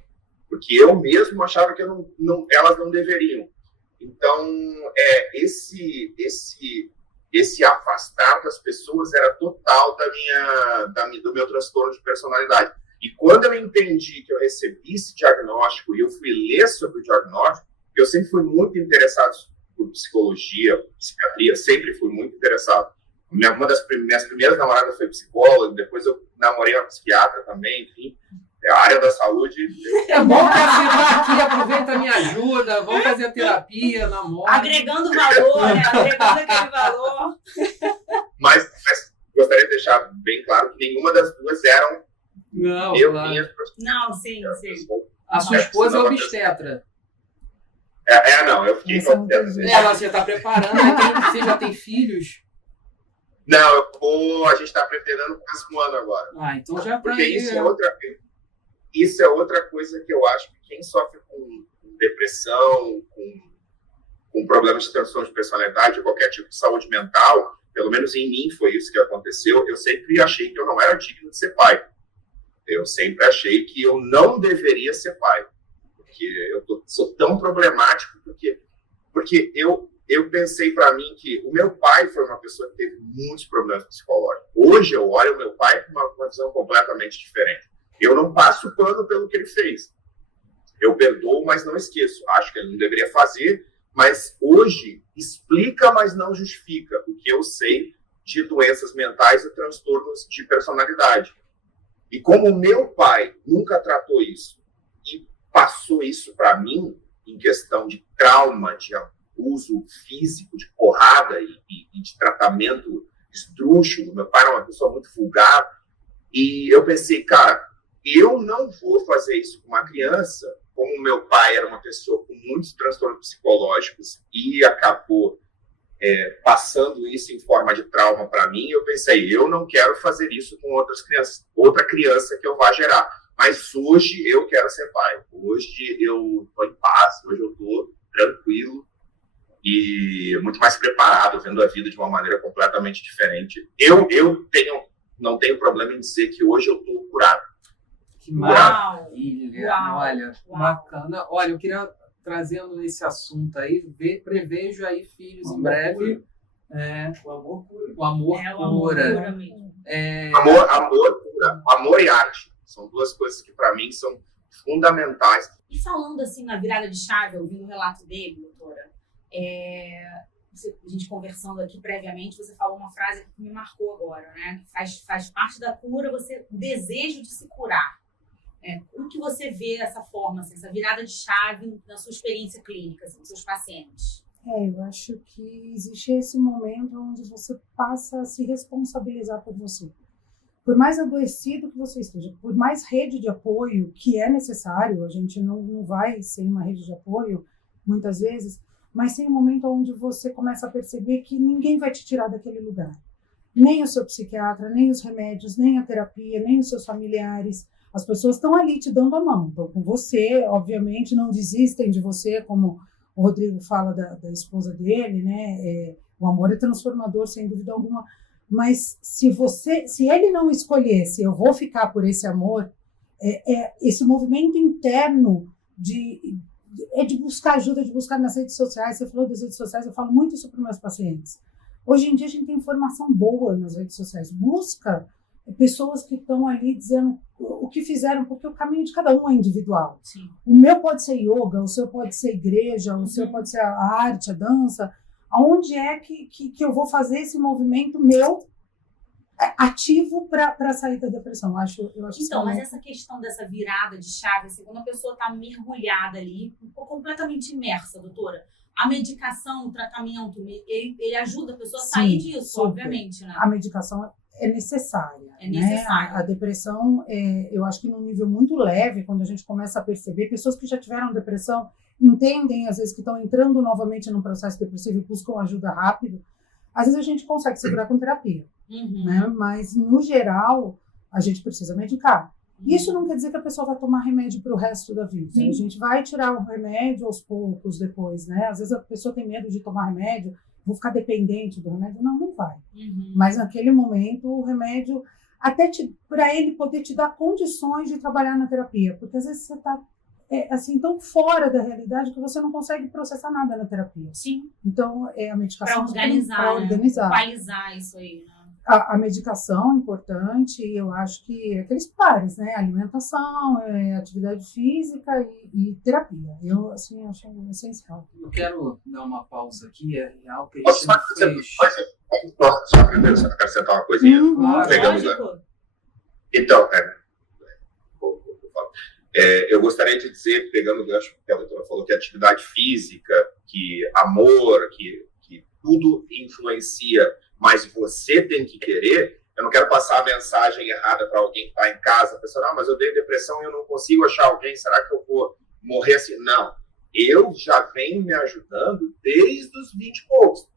Porque eu mesmo achava que elas não deveriam. Então, esse afastar das pessoas era total do meu transtorno de personalidade. E quando eu entendi que eu recebi esse diagnóstico e eu fui ler sobre o diagnóstico, eu sempre fui muito interessado por psicologia, psiquiatria, sempre fui muito interessado. Uma das minhas primeiras namoradas foi psicóloga, depois eu namorei uma psiquiatra também, enfim. A área da saúde... É bom que a Cida aqui aproveita, me ajuda, vamos fazer a terapia, namoro. Agregando valor, né? Agregando aquele valor. Mas gostaria de deixar bem claro que nenhuma das duas eram Não, minhas. Não, sim. A sua esposa é obstetra. Não, eu fiquei com Você está preparando, você já tem filhos? Não, a gente está pretendendo o próximo ano agora. Então já tá. Porque isso é outra coisa que eu acho que quem sofre com depressão, com problemas de transtorno de personalidade, ou qualquer tipo de saúde mental, pelo menos em mim foi isso que aconteceu, eu sempre achei que eu não era digno de ser pai. Eu sempre achei que eu não deveria ser pai. Porque sou tão problemático, porque eu pensei para mim que o meu pai foi uma pessoa que teve muitos problemas psicológicos. Hoje eu olho o meu pai com uma visão completamente diferente. Eu não passo pano pelo que ele fez. Eu perdoo, mas não esqueço. Acho que ele não deveria fazer, mas hoje explica, mas não justifica o que eu sei de doenças mentais e transtornos de personalidade. E como o meu pai nunca tratou isso e passou isso para mim, em questão de trauma, de abuso físico, de porrada e de tratamento esdrúxulo, meu pai era uma pessoa muito vulgar, e eu pensei, cara, eu não vou fazer isso com uma criança, como meu pai era uma pessoa com muitos transtornos psicológicos e acabou passando isso em forma de trauma para mim, eu pensei, eu não quero fazer isso com outras crianças, outra criança que eu vá gerar. Mas hoje eu quero ser pai. Hoje eu estou em paz, hoje eu estou tranquilo e muito mais preparado, vendo a vida de uma maneira completamente diferente. Eu não tenho problema em dizer que hoje eu estou curado. Que maravilha! Olha, bacana. Olha, eu queria, trazendo esse assunto aí, prevejo aí filhos em breve. O amor cura. O amor cura. Amor cura. Amor e arte. São duas coisas que, para mim, são fundamentais. E falando assim na virada de chave, ouvindo o relato dele, doutora, a gente conversando aqui previamente, você falou uma frase que me marcou agora, né? Faz parte da cura o desejo de se curar. Como que você vê essa forma, assim, essa virada de chave na sua experiência clínica, assim, com seus pacientes? Eu acho que existe esse momento onde você passa a se responsabilizar por você. Por mais adoecido que você esteja, por mais rede de apoio que é necessário, a gente não vai sem uma rede de apoio, muitas vezes, mas tem um momento onde você começa a perceber que ninguém vai te tirar daquele lugar. Nem o seu psiquiatra, nem os remédios, nem a terapia, nem os seus familiares. As pessoas estão ali te dando a mão, estão com você, obviamente não desistem de você, como o Rodrigo fala da esposa dele, né? O amor é transformador, sem dúvida alguma. Mas se ele não escolhesse, eu vou ficar por esse amor, esse movimento interno de buscar ajuda, de buscar nas redes sociais. Você falou das redes sociais, eu falo muito isso para os meus pacientes. Hoje em dia a gente tem informação boa nas redes sociais. Busca pessoas que estão ali dizendo o que fizeram, porque o caminho de cada um é individual. Sim. O meu pode ser yoga, o seu pode ser igreja, o seu pode ser a arte, a dança. Aonde é que eu vou fazer esse movimento meu ativo para sair da depressão? Eu acho então, mas essa questão dessa virada de chave, assim, quando a pessoa está mergulhada ali, completamente imersa, doutora, a medicação, o tratamento, ele ajuda a pessoa a sair disso, super. Obviamente, né? A medicação é necessária. É necessária. Né? A depressão, eu acho que num nível muito leve, quando a gente começa a perceber, pessoas que já tiveram depressão entendem, às vezes, que estão entrando novamente num processo depressivo e buscam ajuda rápido. Às vezes a gente consegue segurar com terapia, né? Mas, no geral, a gente precisa medicar. Isso não quer dizer que a pessoa vai tomar remédio para o resto da vida. Sim. A gente vai tirar o remédio aos poucos depois, né? Às vezes a pessoa tem medo de tomar remédio, vou ficar dependente do remédio. Não vai. Mas naquele momento o remédio, até para ele poder te dar condições de trabalhar na terapia, porque às vezes você está assim, tão fora da realidade que você não consegue processar nada na terapia. Sim. Então, a medicação... Para organizar. Equalizar isso aí, né? A medicação é importante, eu acho que aqueles pares, né? Alimentação, atividade física e terapia. Eu, assim, acho essencial. Eu quero dar uma pausa aqui, é real que a gente não fez. Só primeiro, só acrescentar uma coisinha. Pegamos, né? Então, eu gostaria de dizer, pegando o gancho que a doutora falou, que atividade física, que amor, que tudo influencia, mas você tem que querer. Eu não quero passar a mensagem errada para alguém que está em casa, pensando, mas eu tenho depressão e eu não consigo achar alguém, será que eu vou morrer assim? Não, eu já venho me ajudando desde os 20 e poucos.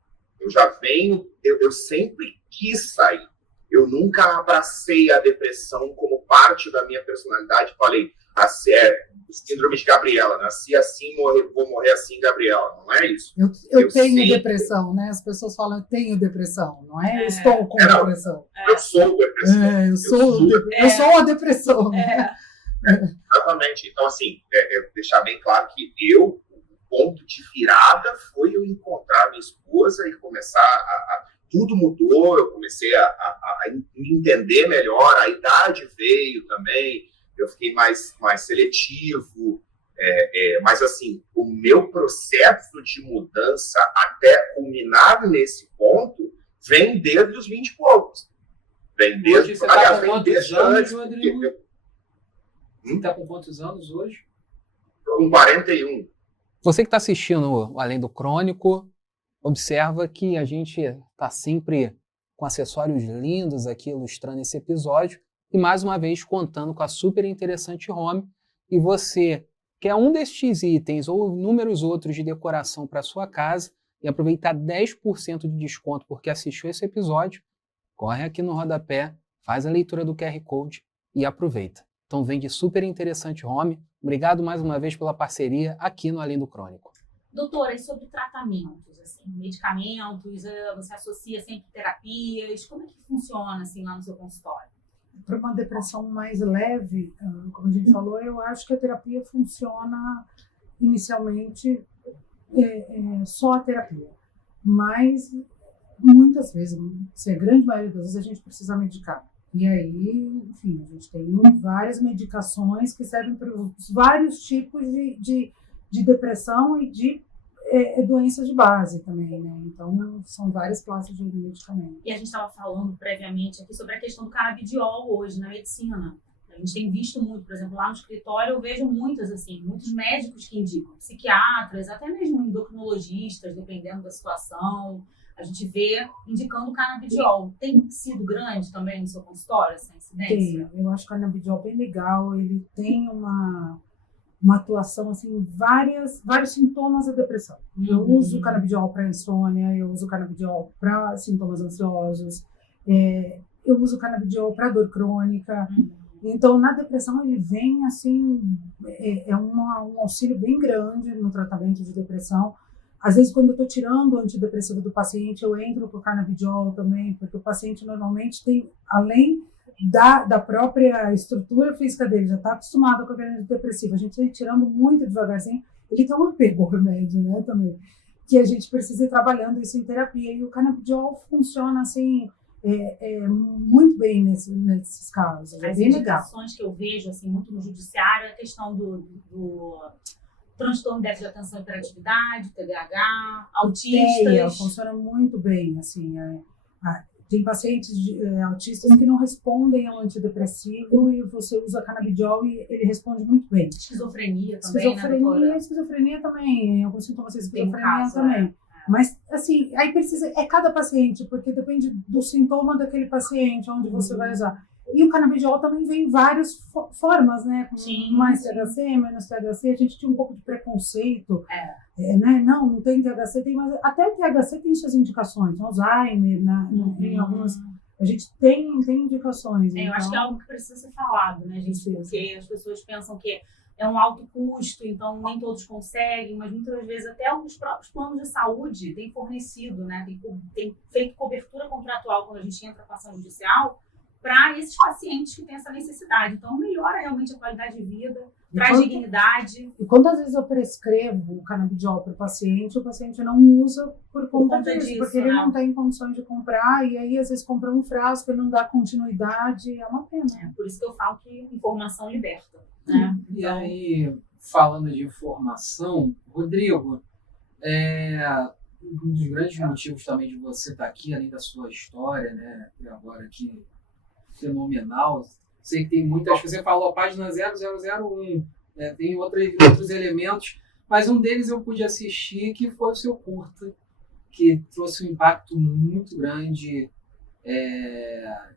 Eu sempre quis sair. Eu nunca abracei a depressão como parte da minha personalidade. Falei, síndrome de Gabriela, nasci assim, vou morrer assim, Gabriela. Não é isso. Eu tenho depressão, né? As pessoas falam, eu tenho depressão, não é? Eu estou com depressão. Eu sou depressão. Eu sou a depressão. Exatamente. Então, assim, deixar bem claro que o ponto de virada foi eu encontrar minha esposa e começar tudo mudou, eu comecei a me entender melhor, a idade veio também, eu fiquei mais seletivo, mas assim, o meu processo de mudança até culminar nesse ponto vem desde os 20 e poucos. Vem desde, Hoje você está com quantos anos, Rodrigo? Porque... Você está com quantos anos hoje? Com 41. Você que está assistindo o Além do Crônico, observa que a gente está sempre com acessórios lindos aqui ilustrando esse episódio e mais uma vez contando com a super interessante home. E você quer um destes itens ou inúmeros outros de decoração para sua casa e aproveitar 10% de desconto porque assistiu esse episódio, corre aqui no rodapé, faz a leitura do QR Code e aproveita. Então vem de super interessante home. Obrigado mais uma vez pela parceria aqui no Além do Crônico. Doutora, e sobre tratamentos, assim, medicamentos, você associa sempre terapias, como é que funciona assim lá no seu consultório? Para uma depressão mais leve, como a gente falou, eu acho que a terapia funciona inicialmente só a terapia, mas muitas vezes, a grande maioria das vezes, a gente precisa medicar. E aí, enfim, a gente tem várias medicações que servem para vários tipos de depressão e de doenças de base também, né? Então, são várias classes de medicamentos. E a gente estava falando previamente aqui sobre a questão do canabidiol hoje na medicina. A gente tem visto muito, por exemplo, lá no escritório eu vejo muitos médicos que indicam, psiquiatras, até mesmo endocrinologistas, dependendo da situação. A gente vê indicando canabidiol. Tem sido grande também no seu consultório essa incidência? Tem. Eu acho que o canabidiol é bem legal. Ele tem uma atuação assim, em vários sintomas da depressão. Eu uso o canabidiol para insônia, eu uso o canabidiol para sintomas ansiosos, eu uso o canabidiol para dor crônica. Então, na depressão, ele vem assim, um auxílio bem grande no tratamento de depressão. Às vezes, quando eu estou tirando o antidepressivo do paciente, eu entro com o canabidiol também, porque o paciente normalmente tem, além da própria estrutura física dele, já está acostumado com aquele antidepressivo, a gente vai tirando muito devagarzinho, ele tem um apego ao remédio, né, também, que a gente precisa ir trabalhando isso em terapia, e o canabidiol funciona assim, muito bem nesses casos. As indicações que eu vejo assim, muito no judiciário é a questão do transtorno de déficit de atenção e hiperatividade, TDAH, autistas. Funciona muito bem, assim, tem pacientes autistas que não respondem ao antidepressivo e você usa canabidiol e ele responde muito bem. Esquizofrenia também, Esquizofrenia também, alguns sintomas de esquizofrenia também. Mas, assim, aí precisa, cada paciente, porque depende do sintoma daquele paciente, onde você vai usar. E o canabidiol também vem em várias formas, né? Com mais THC, menos THC. A gente tinha um pouco de preconceito, né? Não tem THC, mas até THC tem suas indicações. Alzheimer, tem algumas. A gente tem indicações. Eu acho que é algo que precisa ser falado, né, gente? Porque as pessoas pensam que é um alto custo, então nem todos conseguem, mas muitas vezes até os próprios planos de saúde têm fornecido, né? Tem feito cobertura contratual quando a gente entra com a ação judicial para esses pacientes que têm essa necessidade. Então, melhora realmente a qualidade de vida, traz dignidade. E quantas vezes eu prescrevo o canabidiol para o paciente não usa por conta disso, porque ele não tem condições de comprar, e aí às vezes compra um frasco e não dá continuidade, é uma pena. Por isso que eu falo que informação liberta. Né? E então, aí, falando de informação, Rodrigo, um dos grandes motivos também de você estar aqui, além da sua história, né, agora aqui, fenomenal. Sei que tem muitas, você falou a página 0001, né, tem outros elementos, mas um deles eu pude assistir, que foi o seu curta, que trouxe um impacto muito grande.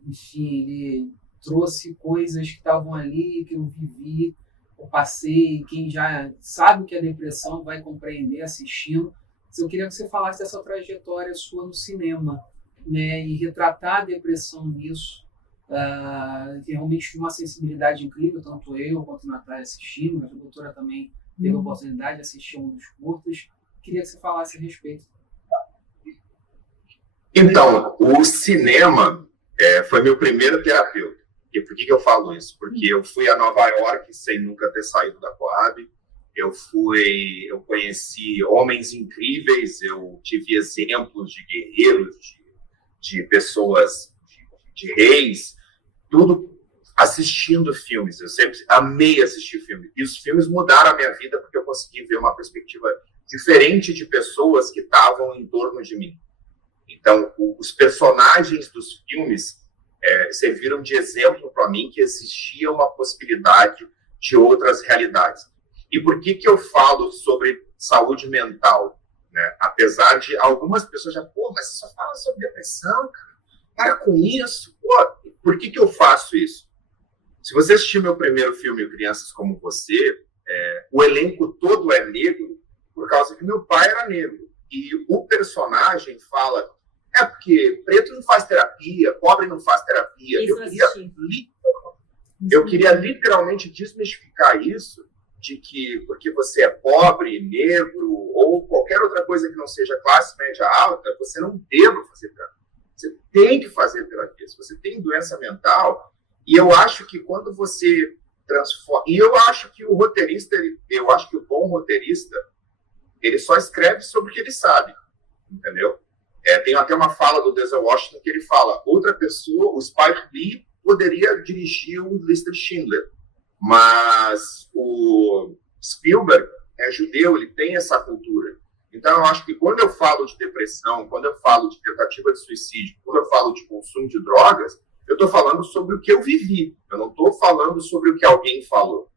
Enfim, ele trouxe coisas que estavam ali, que eu vivi, eu passei, quem já sabe o que é depressão vai compreender assistindo. Eu queria que você falasse dessa trajetória sua no cinema, né, e retratar a depressão nisso. Que realmente tinha uma sensibilidade incrível, tanto eu quanto a Natália assistimos, a doutora também teve a oportunidade de assistir um dos curtas. Queria que você falasse a respeito. Então, o cinema foi meu primeiro terapeuta. E por que eu falo isso? Porque eu fui a Nova York sem nunca ter saído da Coab. Eu conheci homens incríveis, eu tive exemplos de guerreiros, de pessoas, de reis, tudo assistindo filmes. Eu sempre amei assistir filmes. E os filmes mudaram a minha vida porque eu consegui ver uma perspectiva diferente de pessoas que estavam em torno de mim. Então, os personagens dos filmes serviram de exemplo para mim que existia uma possibilidade de outras realidades. E por que eu falo sobre saúde mental? Né? Apesar de algumas pessoas já, mas você só fala sobre depressão, cara. Para com isso. Por que eu faço isso? Se você assistir meu primeiro filme, Crianças Como Você, o elenco todo é negro por causa que meu pai era negro. E o personagem fala, porque preto não faz terapia, pobre não faz terapia. Eu queria literalmente desmistificar isso, de que porque você é pobre, negro, ou qualquer outra coisa que não seja classe média alta, você não deva fazer terapia. Você tem que fazer terapia. Se você tem doença mental, e eu acho que quando você transforma... E eu acho que o roteirista, eu acho que o bom roteirista, ele só escreve sobre o que ele sabe, entendeu? Tem até uma fala do Denzel Washington que ele fala, outra pessoa, o Spike Lee, poderia dirigir o Lista de Schindler, mas o Spielberg é judeu, ele tem essa cultura. Então, eu acho que quando eu falo de depressão, quando eu falo de tentativa de suicídio, quando eu falo de consumo de drogas, eu estou falando sobre o que eu vivi. Eu não estou falando sobre o que alguém falou.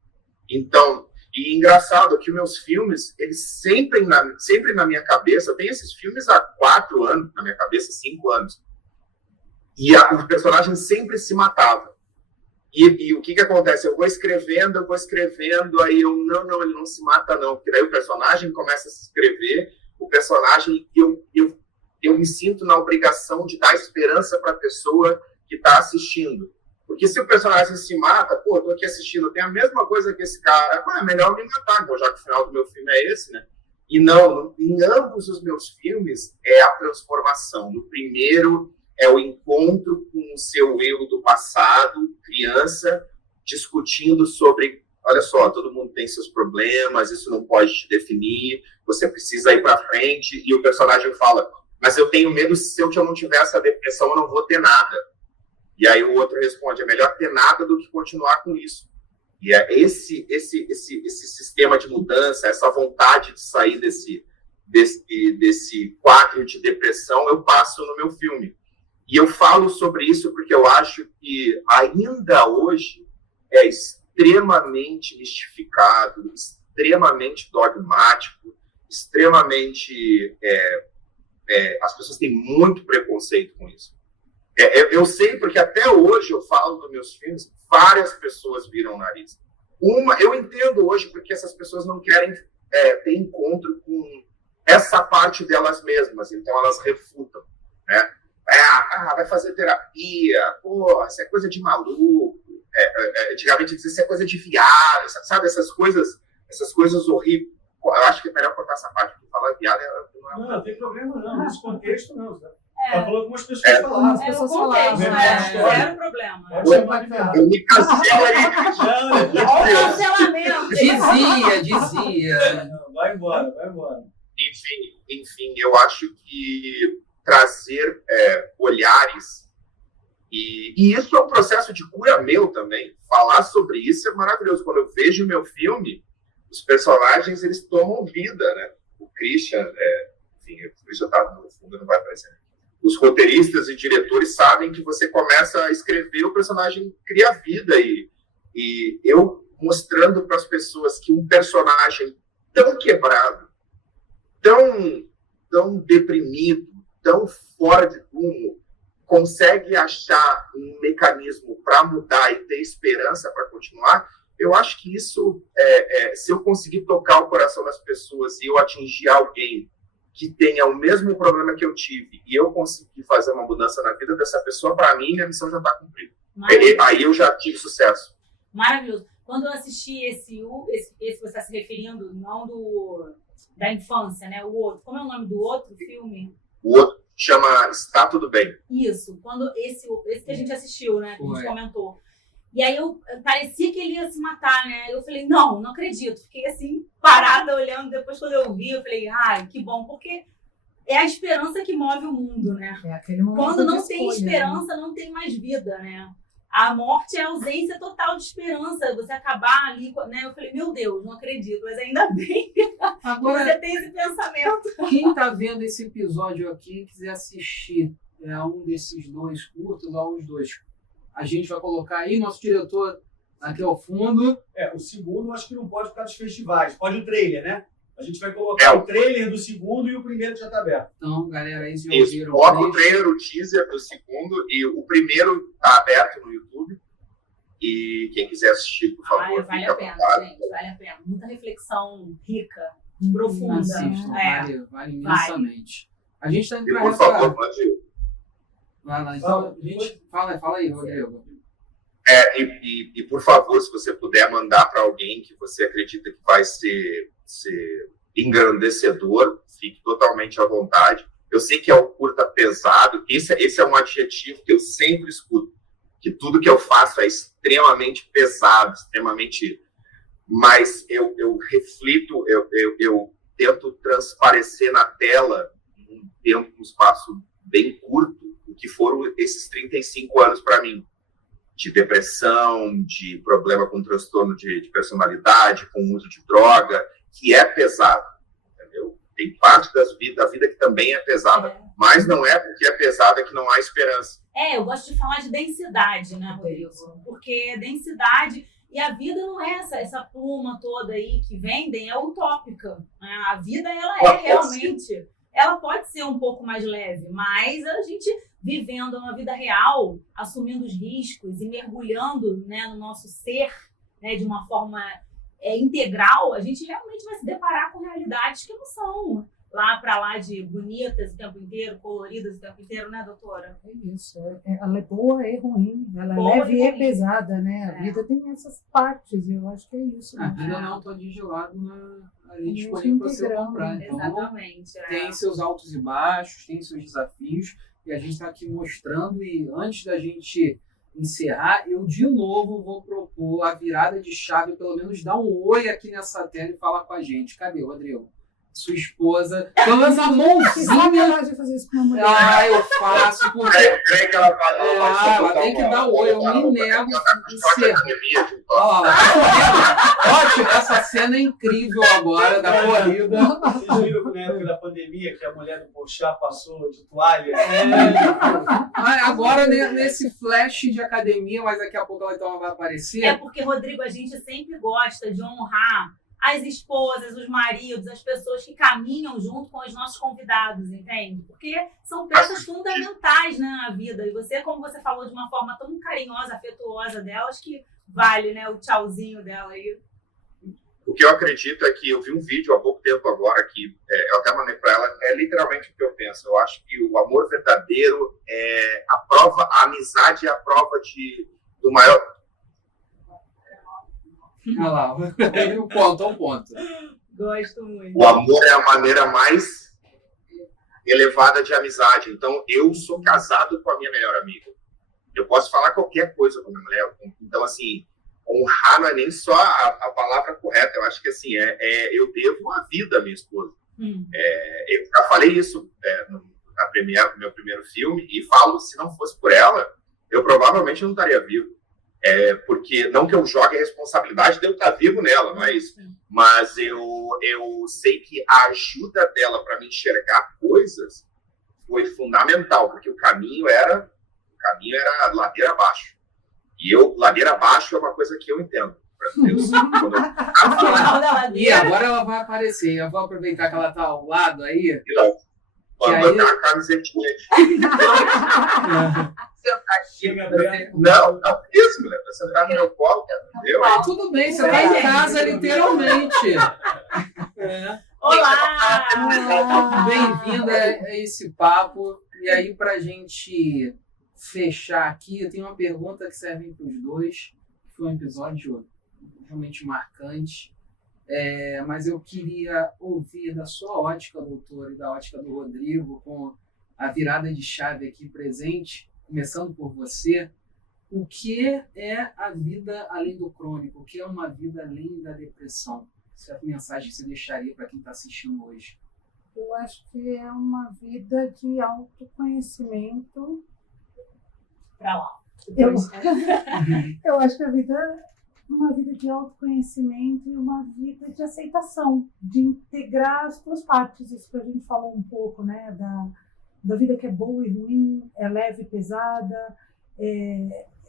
Então, e engraçado que meus filmes, eles sempre na minha cabeça, eu tenho esses filmes há 4 anos, na minha cabeça, 5 anos. E o personagem sempre se matava. E o que acontece? Eu vou escrevendo, aí eu, não, ele não se mata não, porque daí o personagem começa a se escrever, o personagem, eu me sinto na obrigação de dar esperança para a pessoa que está assistindo. Porque se o personagem se mata, eu tô aqui assistindo, tem a mesma coisa que esse cara, é melhor me matar, já que o final do meu filme é esse, né? E não, em ambos os meus filmes é a transformação. No primeiro é o encontro com o seu eu do passado, criança, discutindo sobre, olha só, todo mundo tem seus problemas, isso não pode te definir, você precisa ir para frente, e o personagem fala, mas eu tenho medo, se eu não tiver essa depressão, eu não vou ter nada. E aí o outro responde, é melhor ter nada do que continuar com isso. E é esse sistema de mudança, essa vontade de sair desse quadro de depressão, eu passo no meu filme. E eu falo sobre isso porque eu acho que ainda hoje é extremamente mistificado, extremamente dogmático, extremamente... as pessoas têm muito preconceito com isso. Eu sei porque até hoje eu falo dos meus filmes, várias pessoas viram o nariz. Eu entendo hoje porque essas pessoas não querem ter encontro com essa parte delas mesmas, então elas refutam, né? Vai fazer terapia, isso é coisa de maluco. Antigamente dizia, isso é coisa de viado, sabe? Essas coisas horríveis. Eu acho que é melhor cortar essa parte porque falar viado não tem problema não, nesse contexto não, sabe? Ela falou que umas pessoas falavam. As pessoas falavam. Zero problema. Eu me cancelo aí. Olha o cancelamento. Dizia. Vai embora. Enfim, eu acho que trazer olhares, e isso é um processo de cura meu também. Falar sobre isso é maravilhoso. Quando eu vejo meu filme, os personagens, eles tomam vida, né? O Christian, o Christian tá no fundo, não vai aparecer. Os roteiristas e diretores sabem que você começa a escrever, o personagem cria vida. E eu mostrando para as pessoas que um personagem tão quebrado, tão deprimido, tão fora de rumo, consegue achar um mecanismo para mudar e ter esperança para continuar, eu acho que isso, se eu conseguir tocar o coração das pessoas e eu atingir alguém que tenha o mesmo problema que eu tive e eu conseguir fazer uma mudança na vida dessa pessoa, para mim, a missão já está cumprida. Aí eu já tive sucesso. Maravilhoso. Quando eu assisti esse que você está se referindo, não da infância, né? O outro. Como é o nome do outro filme? O outro chama Está Tudo Bem. Isso. Quando esse que a gente assistiu, né? Que a gente comentou. E aí parecia que ele ia se matar, né? Eu falei, não acredito. Fiquei assim, parada, olhando. Depois, quando eu vi, eu falei, que bom, porque é a esperança que move o mundo, né? É aquele momento quando não de tem escolha, esperança, não tem mais vida, né? A morte é a ausência total de esperança. Você acabar ali, né? Eu falei, meu Deus, não acredito, mas ainda bem que Agora, você tem esse pensamento. quem está vendo esse episódio aqui e quiser assistir um desses 2 curtos ou os 2, a gente vai colocar aí, nosso diretor aqui ao fundo. O segundo acho que não pode ficar dos festivais. Pode o trailer, né? A gente vai colocar o trailer do segundo e o primeiro já está aberto. Então, galera, aí já ouviram. Bota o trailer, o teaser do segundo, e o primeiro está aberto no YouTube. E quem quiser assistir, por favor, vale a pena, gente, vale a pena. Muita reflexão rica, profunda. Assistam, vale imensamente. A gente está indo para por favor, pode ir. Vai lá, então, fala aí, Rodrigo. E por favor, se você puder mandar para alguém que você acredita que vai ser engrandecedor, fique totalmente à vontade. Eu sei que é um curta pesado, esse é um adjetivo que eu sempre escuto, que tudo que eu faço é extremamente pesado, extremamente... Mas eu reflito, eu tento transparecer na tela, num tempo, um espaço bem curto, o que foram esses 35 anos para mim. De depressão, de problema com transtorno de personalidade, com uso de droga, que é pesado, entendeu? Tem parte da vida que também é pesada, mas não é porque é pesada que não há esperança. Eu gosto de falar de densidade, né, Rodrigo? Porque densidade... E a vida não é essa pluma toda aí que vendem, é utópica. A vida, ela é realmente... Ela pode ser um pouco mais leve, mas a gente vivendo uma vida real, assumindo os riscos e mergulhando, né, no nosso ser, né, de uma forma integral, a gente realmente vai se deparar com realidades que não são lá de bonitas o tempo inteiro, coloridas o tempo inteiro, né, doutora? É isso. Ela é boa e ruim. Ela boa é leve e pesada, né? A vida tem essas partes, e eu acho que é isso. A vida não está de gelado ali disponível para você comprar. Então, exatamente. Tem seus altos e baixos, tem seus desafios, e a gente está aqui mostrando, e antes da gente encerrar, eu de novo vou propor a virada de chave, pelo menos dar um oi aqui nessa tela e falar com a gente. Cadê, Rodrigo? Sua esposa, pelo menos a mãozinha. De fazer isso com a mulher. Eu faço, porque ela tem que dar o oi, eu me nego a ser. Ótimo, essa cena é incrível agora da corrida. Vocês viram que na época da pandemia que a mulher do Porchat passou de toalha? Agora nesse flash de academia, mas daqui a pouco ela então vai aparecer. É porque, Rodrigo, a gente sempre gosta de honrar as esposas, os maridos, as pessoas que caminham junto com os nossos convidados, entende? Porque são peças fundamentais, né, na vida. E você, como você falou de uma forma tão carinhosa, afetuosa delas, que vale, né, o tchauzinho dela aí. O que eu acredito é que eu vi um vídeo há pouco tempo agora, que eu até mandei para ela, é literalmente o que eu penso. Eu acho que o amor verdadeiro é a amizade é a prova do maior... Olha lá, um ponto. Gosto muito. O amor é a maneira mais elevada de amizade. Então, eu sou casado com a minha melhor amiga. Eu posso falar qualquer coisa com a minha mulher. Então, assim, honrar não é nem só a palavra correta. Eu acho que, assim, eu devo a vida à minha esposa. Eu já falei isso no meu primeiro filme e falo, se não fosse por ela, eu provavelmente não estaria vivo. Porque não que eu jogue a responsabilidade de eu estar vivo nela, mas eu sei que a ajuda dela para me enxergar coisas foi fundamental, porque o caminho era ladeira abaixo. E ladeira abaixo é uma coisa que eu entendo. E agora ela vai aparecer. Eu vou aproveitar que ela está ao lado aí. Pode botar a camisetinha. Não, isso, mulher. Pra sentar no meu colo, entendeu? Tudo bem, você tá em casa, literalmente. Olá! Bem-vinda a esse papo. E aí, pra gente fechar aqui, eu tenho uma pergunta que serve para os dois. Foi um episódio realmente marcante. Mas eu queria ouvir da sua ótica, doutor, e da ótica do Rodrigo, com a virada de chave aqui presente, começando por você, o que é a vida além do crônico? O que é uma vida além da depressão? Essa é a mensagem que você deixaria para quem está assistindo hoje. Eu acho que é uma vida de autoconhecimento. Para lá. Eu acho que a vida é uma vida de autoconhecimento e uma vida de aceitação, de integrar as duas partes. Isso que a gente falou um pouco, né? Da vida que é boa e ruim, é leve e pesada,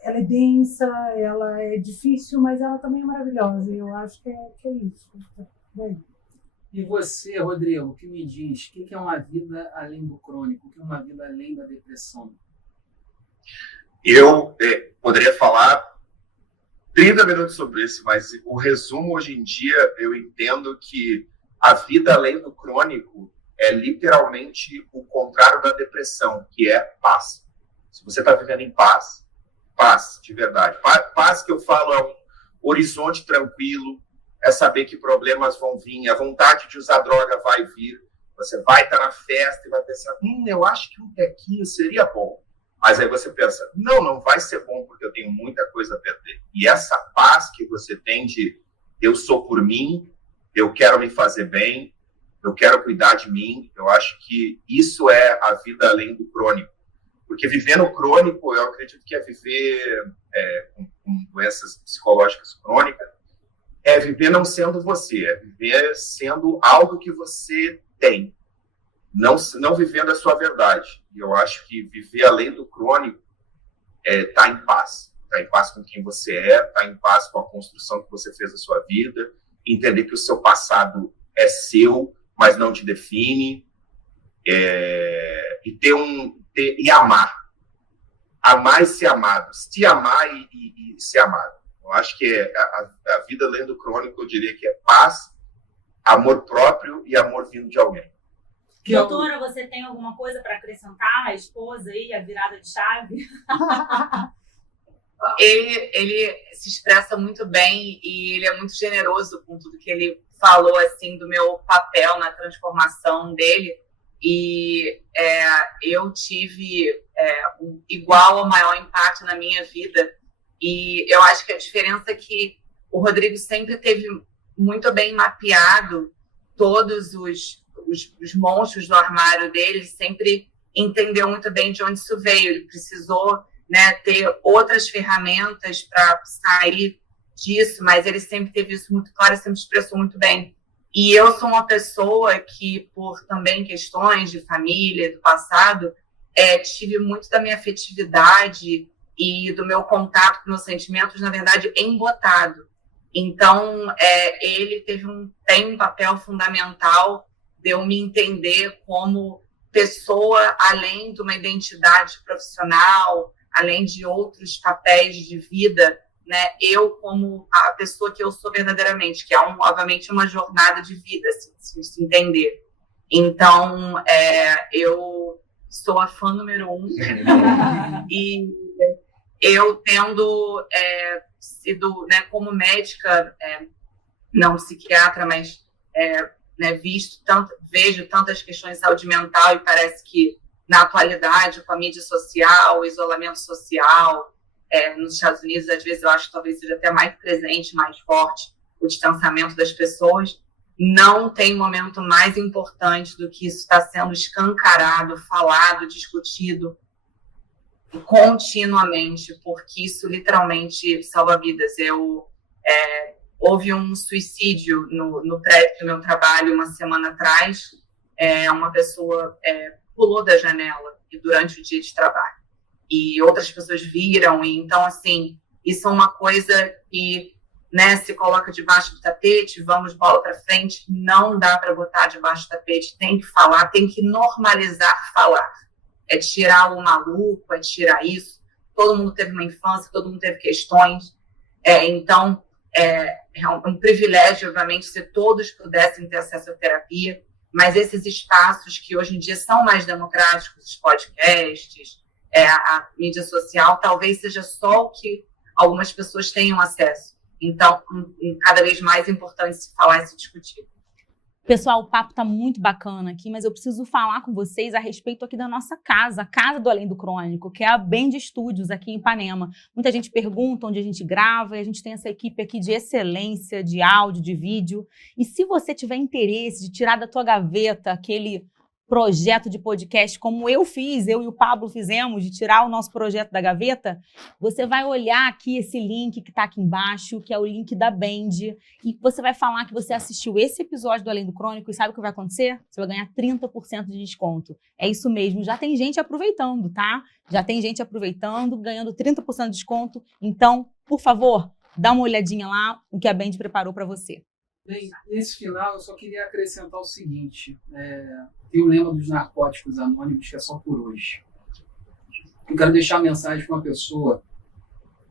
ela é densa, ela é difícil, mas ela também é maravilhosa. E eu acho que é isso. E você, Rodrigo, o que me diz? O que é uma vida além do crônico? O que é uma vida além da depressão? Eu poderia falar 30 minutos sobre isso, mas o resumo hoje em dia, eu entendo que a vida além do crônico é literalmente o contrário da depressão, que é paz. Se você está vivendo em paz, paz de verdade. Paz que eu falo é um horizonte tranquilo, é saber que problemas vão vir, a vontade de usar droga vai vir, você vai estar na festa e vai pensar, eu acho que um tequinho seria bom. Mas aí você pensa, não vai ser bom porque eu tenho muita coisa a perder. E essa paz que você tem de eu sou por mim, eu quero me fazer bem, eu quero cuidar de mim, eu acho que isso é a vida além do crônico. Porque viver no crônico, eu acredito que é viver com doenças psicológicas crônicas, é viver não sendo você, é viver sendo algo que você tem, não vivendo a sua verdade. E eu acho que viver além do crônico tá em paz com quem você tá em paz com a construção que você fez da sua vida, entender que o seu passado é seu, mas não te define, e amar e ser amado, se amar e ser amado. Eu acho que a vida além do crônico, eu diria que é paz, amor próprio e amor vindo de alguém. Doutora, você tem alguma coisa para acrescentar? A esposa aí, a virada de chave? Ele se expressa muito bem e ele é muito generoso com tudo que ele falou, assim, do meu papel na transformação dele. E eu tive igual ou maior impacto na minha vida. E eu acho que a diferença é que o Rodrigo sempre teve muito bem mapeado todos os monstros do armário dele, sempre entendeu muito bem de onde isso veio. Ele precisou, né, ter outras ferramentas para sair disso, mas ele sempre teve isso muito claro, sempre expressou muito bem. E eu sou uma pessoa que, por também questões de família, do passado, tive muito da minha afetividade e do meu contato com meus sentimentos, na verdade, embotado. Então, ele tem um papel fundamental de eu me entender como pessoa, além de uma identidade profissional, além de outros papéis de vida, né? Eu como a pessoa que eu sou verdadeiramente, que é, obviamente, uma jornada de vida, se entender. Então, eu sou a fã número 1 e eu tendo sido, né, como médica, não psiquiatra, mas né, vejo tantas questões de saúde mental e parece que na atualidade, com a mídia social, o isolamento social, nos Estados Unidos, às vezes eu acho que talvez seja até mais presente, mais forte, o distanciamento das pessoas. Não tem momento mais importante do que isso está sendo escancarado, falado, discutido continuamente, porque isso literalmente salva vidas. Houve um suicídio no prédio do meu trabalho uma semana atrás. Uma pessoa pulou da janela durante o dia de trabalho. E outras pessoas viram. E, então, assim, isso é uma coisa que, né, se coloca debaixo do tapete, vamos bola para frente. Não dá para botar debaixo do tapete. Tem que falar, tem que normalizar falar. É tirar o maluco, é tirar isso. Todo mundo teve uma infância, todo mundo teve questões. Então, é um privilégio, obviamente, se todos pudessem ter acesso à terapia, mas esses espaços que hoje em dia são mais democráticos, os podcasts, a mídia social, talvez seja só o que algumas pessoas tenham acesso. Então, cada vez mais importante se falar e se discutir. Pessoal, o papo tá muito bacana aqui, mas eu preciso falar com vocês a respeito aqui da nossa casa, a Casa do Além do Crônico, que é a Bend Studios aqui em Ipanema. Muita gente pergunta onde a gente grava e a gente tem essa equipe aqui de excelência, de áudio, de vídeo. E se você tiver interesse de tirar da tua gaveta aquele projeto de podcast, como eu e o Pablo fizemos, de tirar o nosso projeto da gaveta, você vai olhar aqui esse link que está aqui embaixo, que é o link da Band, e você vai falar que você assistiu esse episódio do Além do Crônico, e sabe o que vai acontecer? Você vai ganhar 30% de desconto. É isso mesmo, já tem gente aproveitando, tá? Já tem gente aproveitando, ganhando 30% de desconto. Então, por favor, dá uma olhadinha lá no que a Band preparou para você. Bem, nesse final eu só queria acrescentar o seguinte, tem o lema dos narcóticos anônimos que é só por hoje. Eu quero deixar a mensagem para uma pessoa,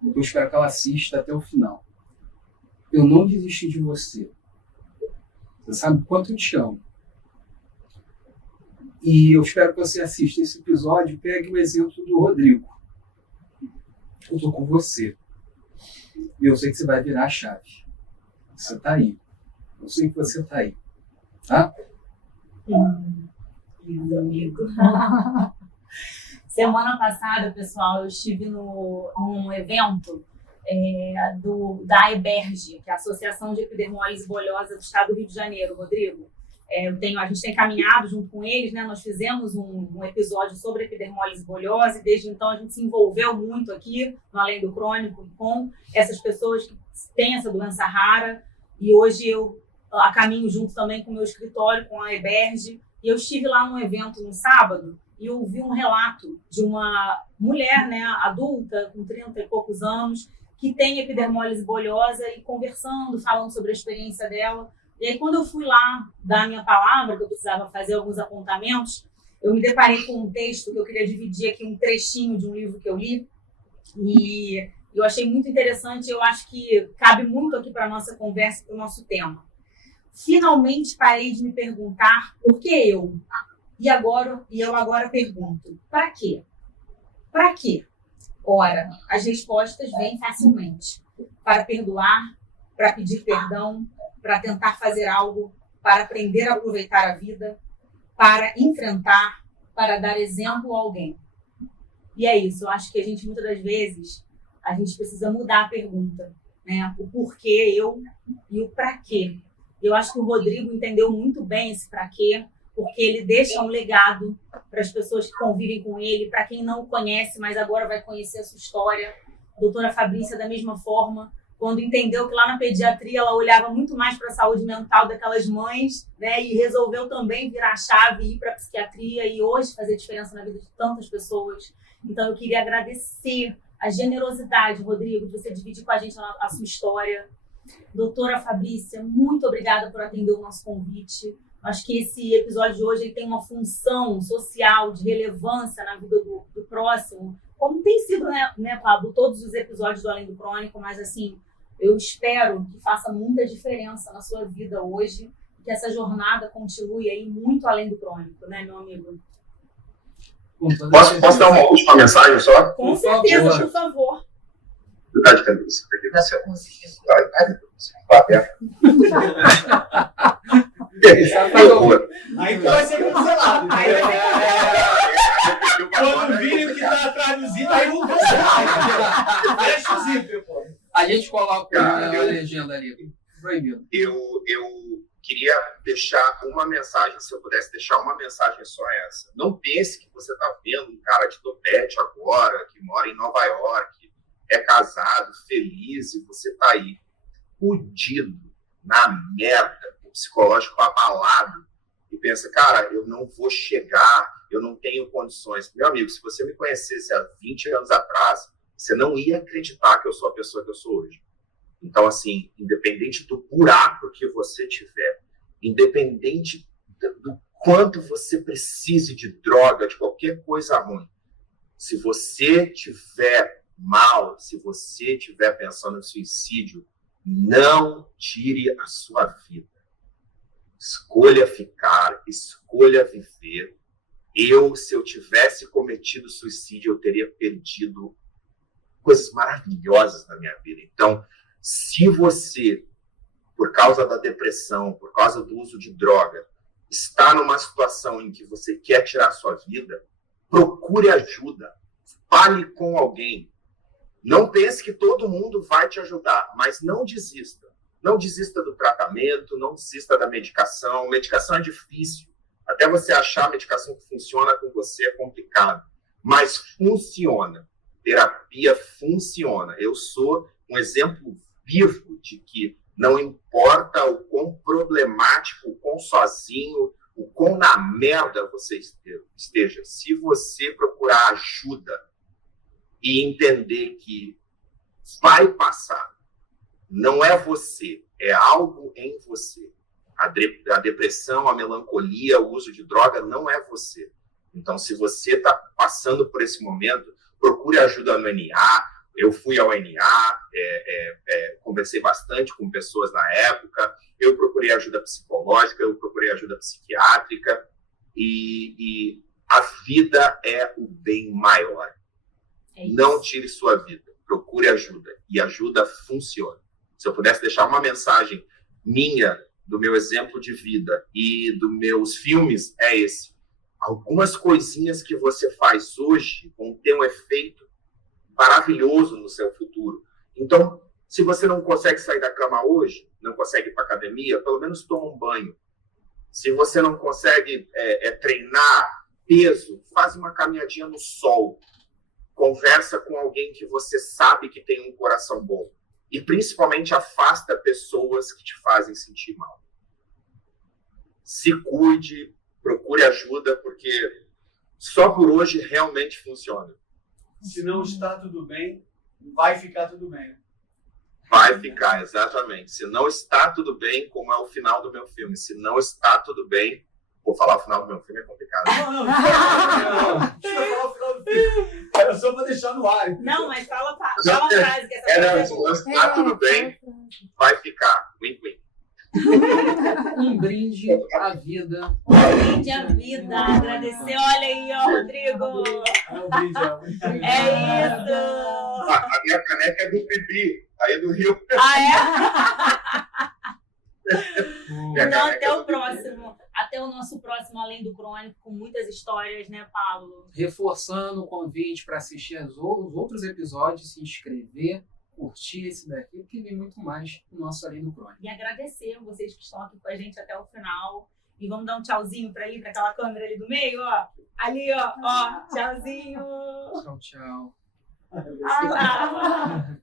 eu espero que ela assista até o final. Eu não desisti de você. Você sabe o quanto eu te amo. E eu espero que você assista esse episódio e pegue o exemplo do Rodrigo. Eu tô com você. E eu sei que você vai virar a chave. Você tá aí. Eu sei que você tá aí. Tá? Meu amigo. Semana passada, pessoal, eu estive num evento da AEBERGE, que é a Associação de Epidermólise Bolhosa do Estado do Rio de Janeiro, Rodrigo. A gente tem caminhado junto com eles, né? Nós fizemos um episódio sobre epidermólise bolhosa e desde então a gente se envolveu muito aqui no Além do Crônico com essas pessoas que têm essa doença rara, e hoje eu a caminho junto também com o meu escritório, com a AEBERGE, e eu estive lá num evento no sábado e eu ouvi um relato de uma mulher, né, adulta, com 30 e poucos anos, que tem epidermólise bolhosa, e conversando, falando sobre a experiência dela. E aí, quando eu fui lá dar a minha palavra, que eu precisava fazer alguns apontamentos, eu me deparei com um texto que eu queria dividir aqui, um trechinho de um livro que eu li, e eu achei muito interessante, eu acho que cabe muito aqui para a nossa conversa, para o nosso tema. Finalmente parei de me perguntar por que eu? E eu agora pergunto, para quê? Para quê? Ora, as respostas vêm facilmente. Para perdoar, para pedir perdão, para tentar fazer algo, para aprender a aproveitar a vida, para enfrentar, para dar exemplo a alguém. E é isso, eu acho que a gente, muitas das vezes, a gente precisa mudar a pergunta, né? O porquê eu e o para quê. Eu acho que o Rodrigo entendeu muito bem esse para quê, porque ele deixa um legado para as pessoas que convivem com ele, para quem não o conhece, mas agora vai conhecer a sua história. A doutora Fabrícia, da mesma forma, quando entendeu que lá na pediatria ela olhava muito mais para a saúde mental daquelas mães, né, e resolveu também virar a chave e ir para a psiquiatria e hoje fazer diferença na vida de tantas pessoas. Então eu queria agradecer a generosidade, Rodrigo, de você dividir com a gente a sua história. Doutora Fabrícia, muito obrigada por atender o nosso convite. Acho que esse episódio de hoje ele tem uma função social de relevância na vida do próximo, como tem sido, né, Pablo, todos os episódios do Além do Crônico, mas assim, eu espero que faça muita diferença na sua vida hoje, que essa jornada continue aí muito além do crônico, né, meu amigo? Posso dar uma última mensagem só? Com certeza, por favor. Tá de cabeça, perdi você. Aí vai ser cancelado. Quando virem o que tá atrás do zíper, aí vão cancelar. Fecha o zíper, pô. A gente coloca a legenda ali. Proibido. Eu queria deixar uma mensagem, se eu pudesse deixar uma mensagem só essa. Não pense que você está vendo um cara de topete agora, que mora em Nova York, é casado, feliz, e você está aí, fudido, na merda, o psicológico abalado, e pensa, cara, eu não vou chegar, eu não tenho condições. Meu amigo, se você me conhecesse há 20 anos atrás, você não ia acreditar que eu sou a pessoa que eu sou hoje. Então, assim, independente do buraco que você tiver, independente do quanto você precise de droga, de qualquer coisa ruim, se você tiver mal, se você estiver pensando em suicídio, não tire a sua vida. Escolha ficar, escolha viver. Se eu tivesse cometido suicídio, eu teria perdido coisas maravilhosas na minha vida. Então, se você, por causa da depressão, por causa do uso de droga, está numa situação em que você quer tirar a sua vida, procure ajuda. Fale com alguém. Não pense que todo mundo vai te ajudar, mas não desista. Não desista do tratamento, não desista da medicação. Medicação é difícil. Até você achar a medicação que funciona com você é complicado. Mas funciona. Terapia funciona. Eu sou um exemplo vivo de que não importa o quão problemático, o quão sozinho, o quão na merda você esteja, se você procurar ajuda e entender que vai passar, não é você, é algo em você. A depressão, a melancolia, o uso de droga não é você. Então, se você está passando por esse momento, procure ajuda no NA. Eu fui ao NA, conversei bastante com pessoas na época, eu procurei ajuda psicológica, eu procurei ajuda psiquiátrica, e a vida é o bem maior. Não tire sua vida, procure ajuda, e ajuda funciona. Se eu pudesse deixar uma mensagem minha, do meu exemplo de vida e dos meus filmes, é esse. Algumas coisinhas que você faz hoje vão ter um efeito maravilhoso no seu futuro. Então, se você não consegue sair da cama hoje, não consegue ir para academia, pelo menos toma um banho. Se você não consegue treinar peso, faz uma caminhadinha no sol. Conversa com alguém que você sabe que tem um coração bom. E, principalmente, afasta pessoas que te fazem sentir mal. Se cuide, procure ajuda, porque só por hoje realmente funciona. Se não está tudo bem, vai ficar tudo bem. Vai ficar, exatamente. Se não está tudo bem, como é o final do meu filme, se não está tudo bem, vou falar o final do meu filme, é complicado. Não, deixa eu falar o final do filme. Era só para deixar no ar. Não, mas fala a frase que essa frase se não está tudo bem, vai ficar. Wink, wink. Um brinde à vida. Brinde à vida. Agradecer. Olha aí, ó, Rodrigo. É isso. A minha caneca é do Bibi, aí do Rio. Então, até o próximo. Até o nosso próximo Além do Crônico, com muitas histórias, né, Paulo? Reforçando o convite para assistir os outros episódios, se inscrever, curtir esse daqui, porque vem muito mais no nosso Além do Crônico. E agradecer vocês que estão aqui com a gente até o final. E vamos dar um tchauzinho para ali, para aquela câmera ali do meio, ó. Ali, ó, tchauzinho. Tchau, tchau. Ah, lá.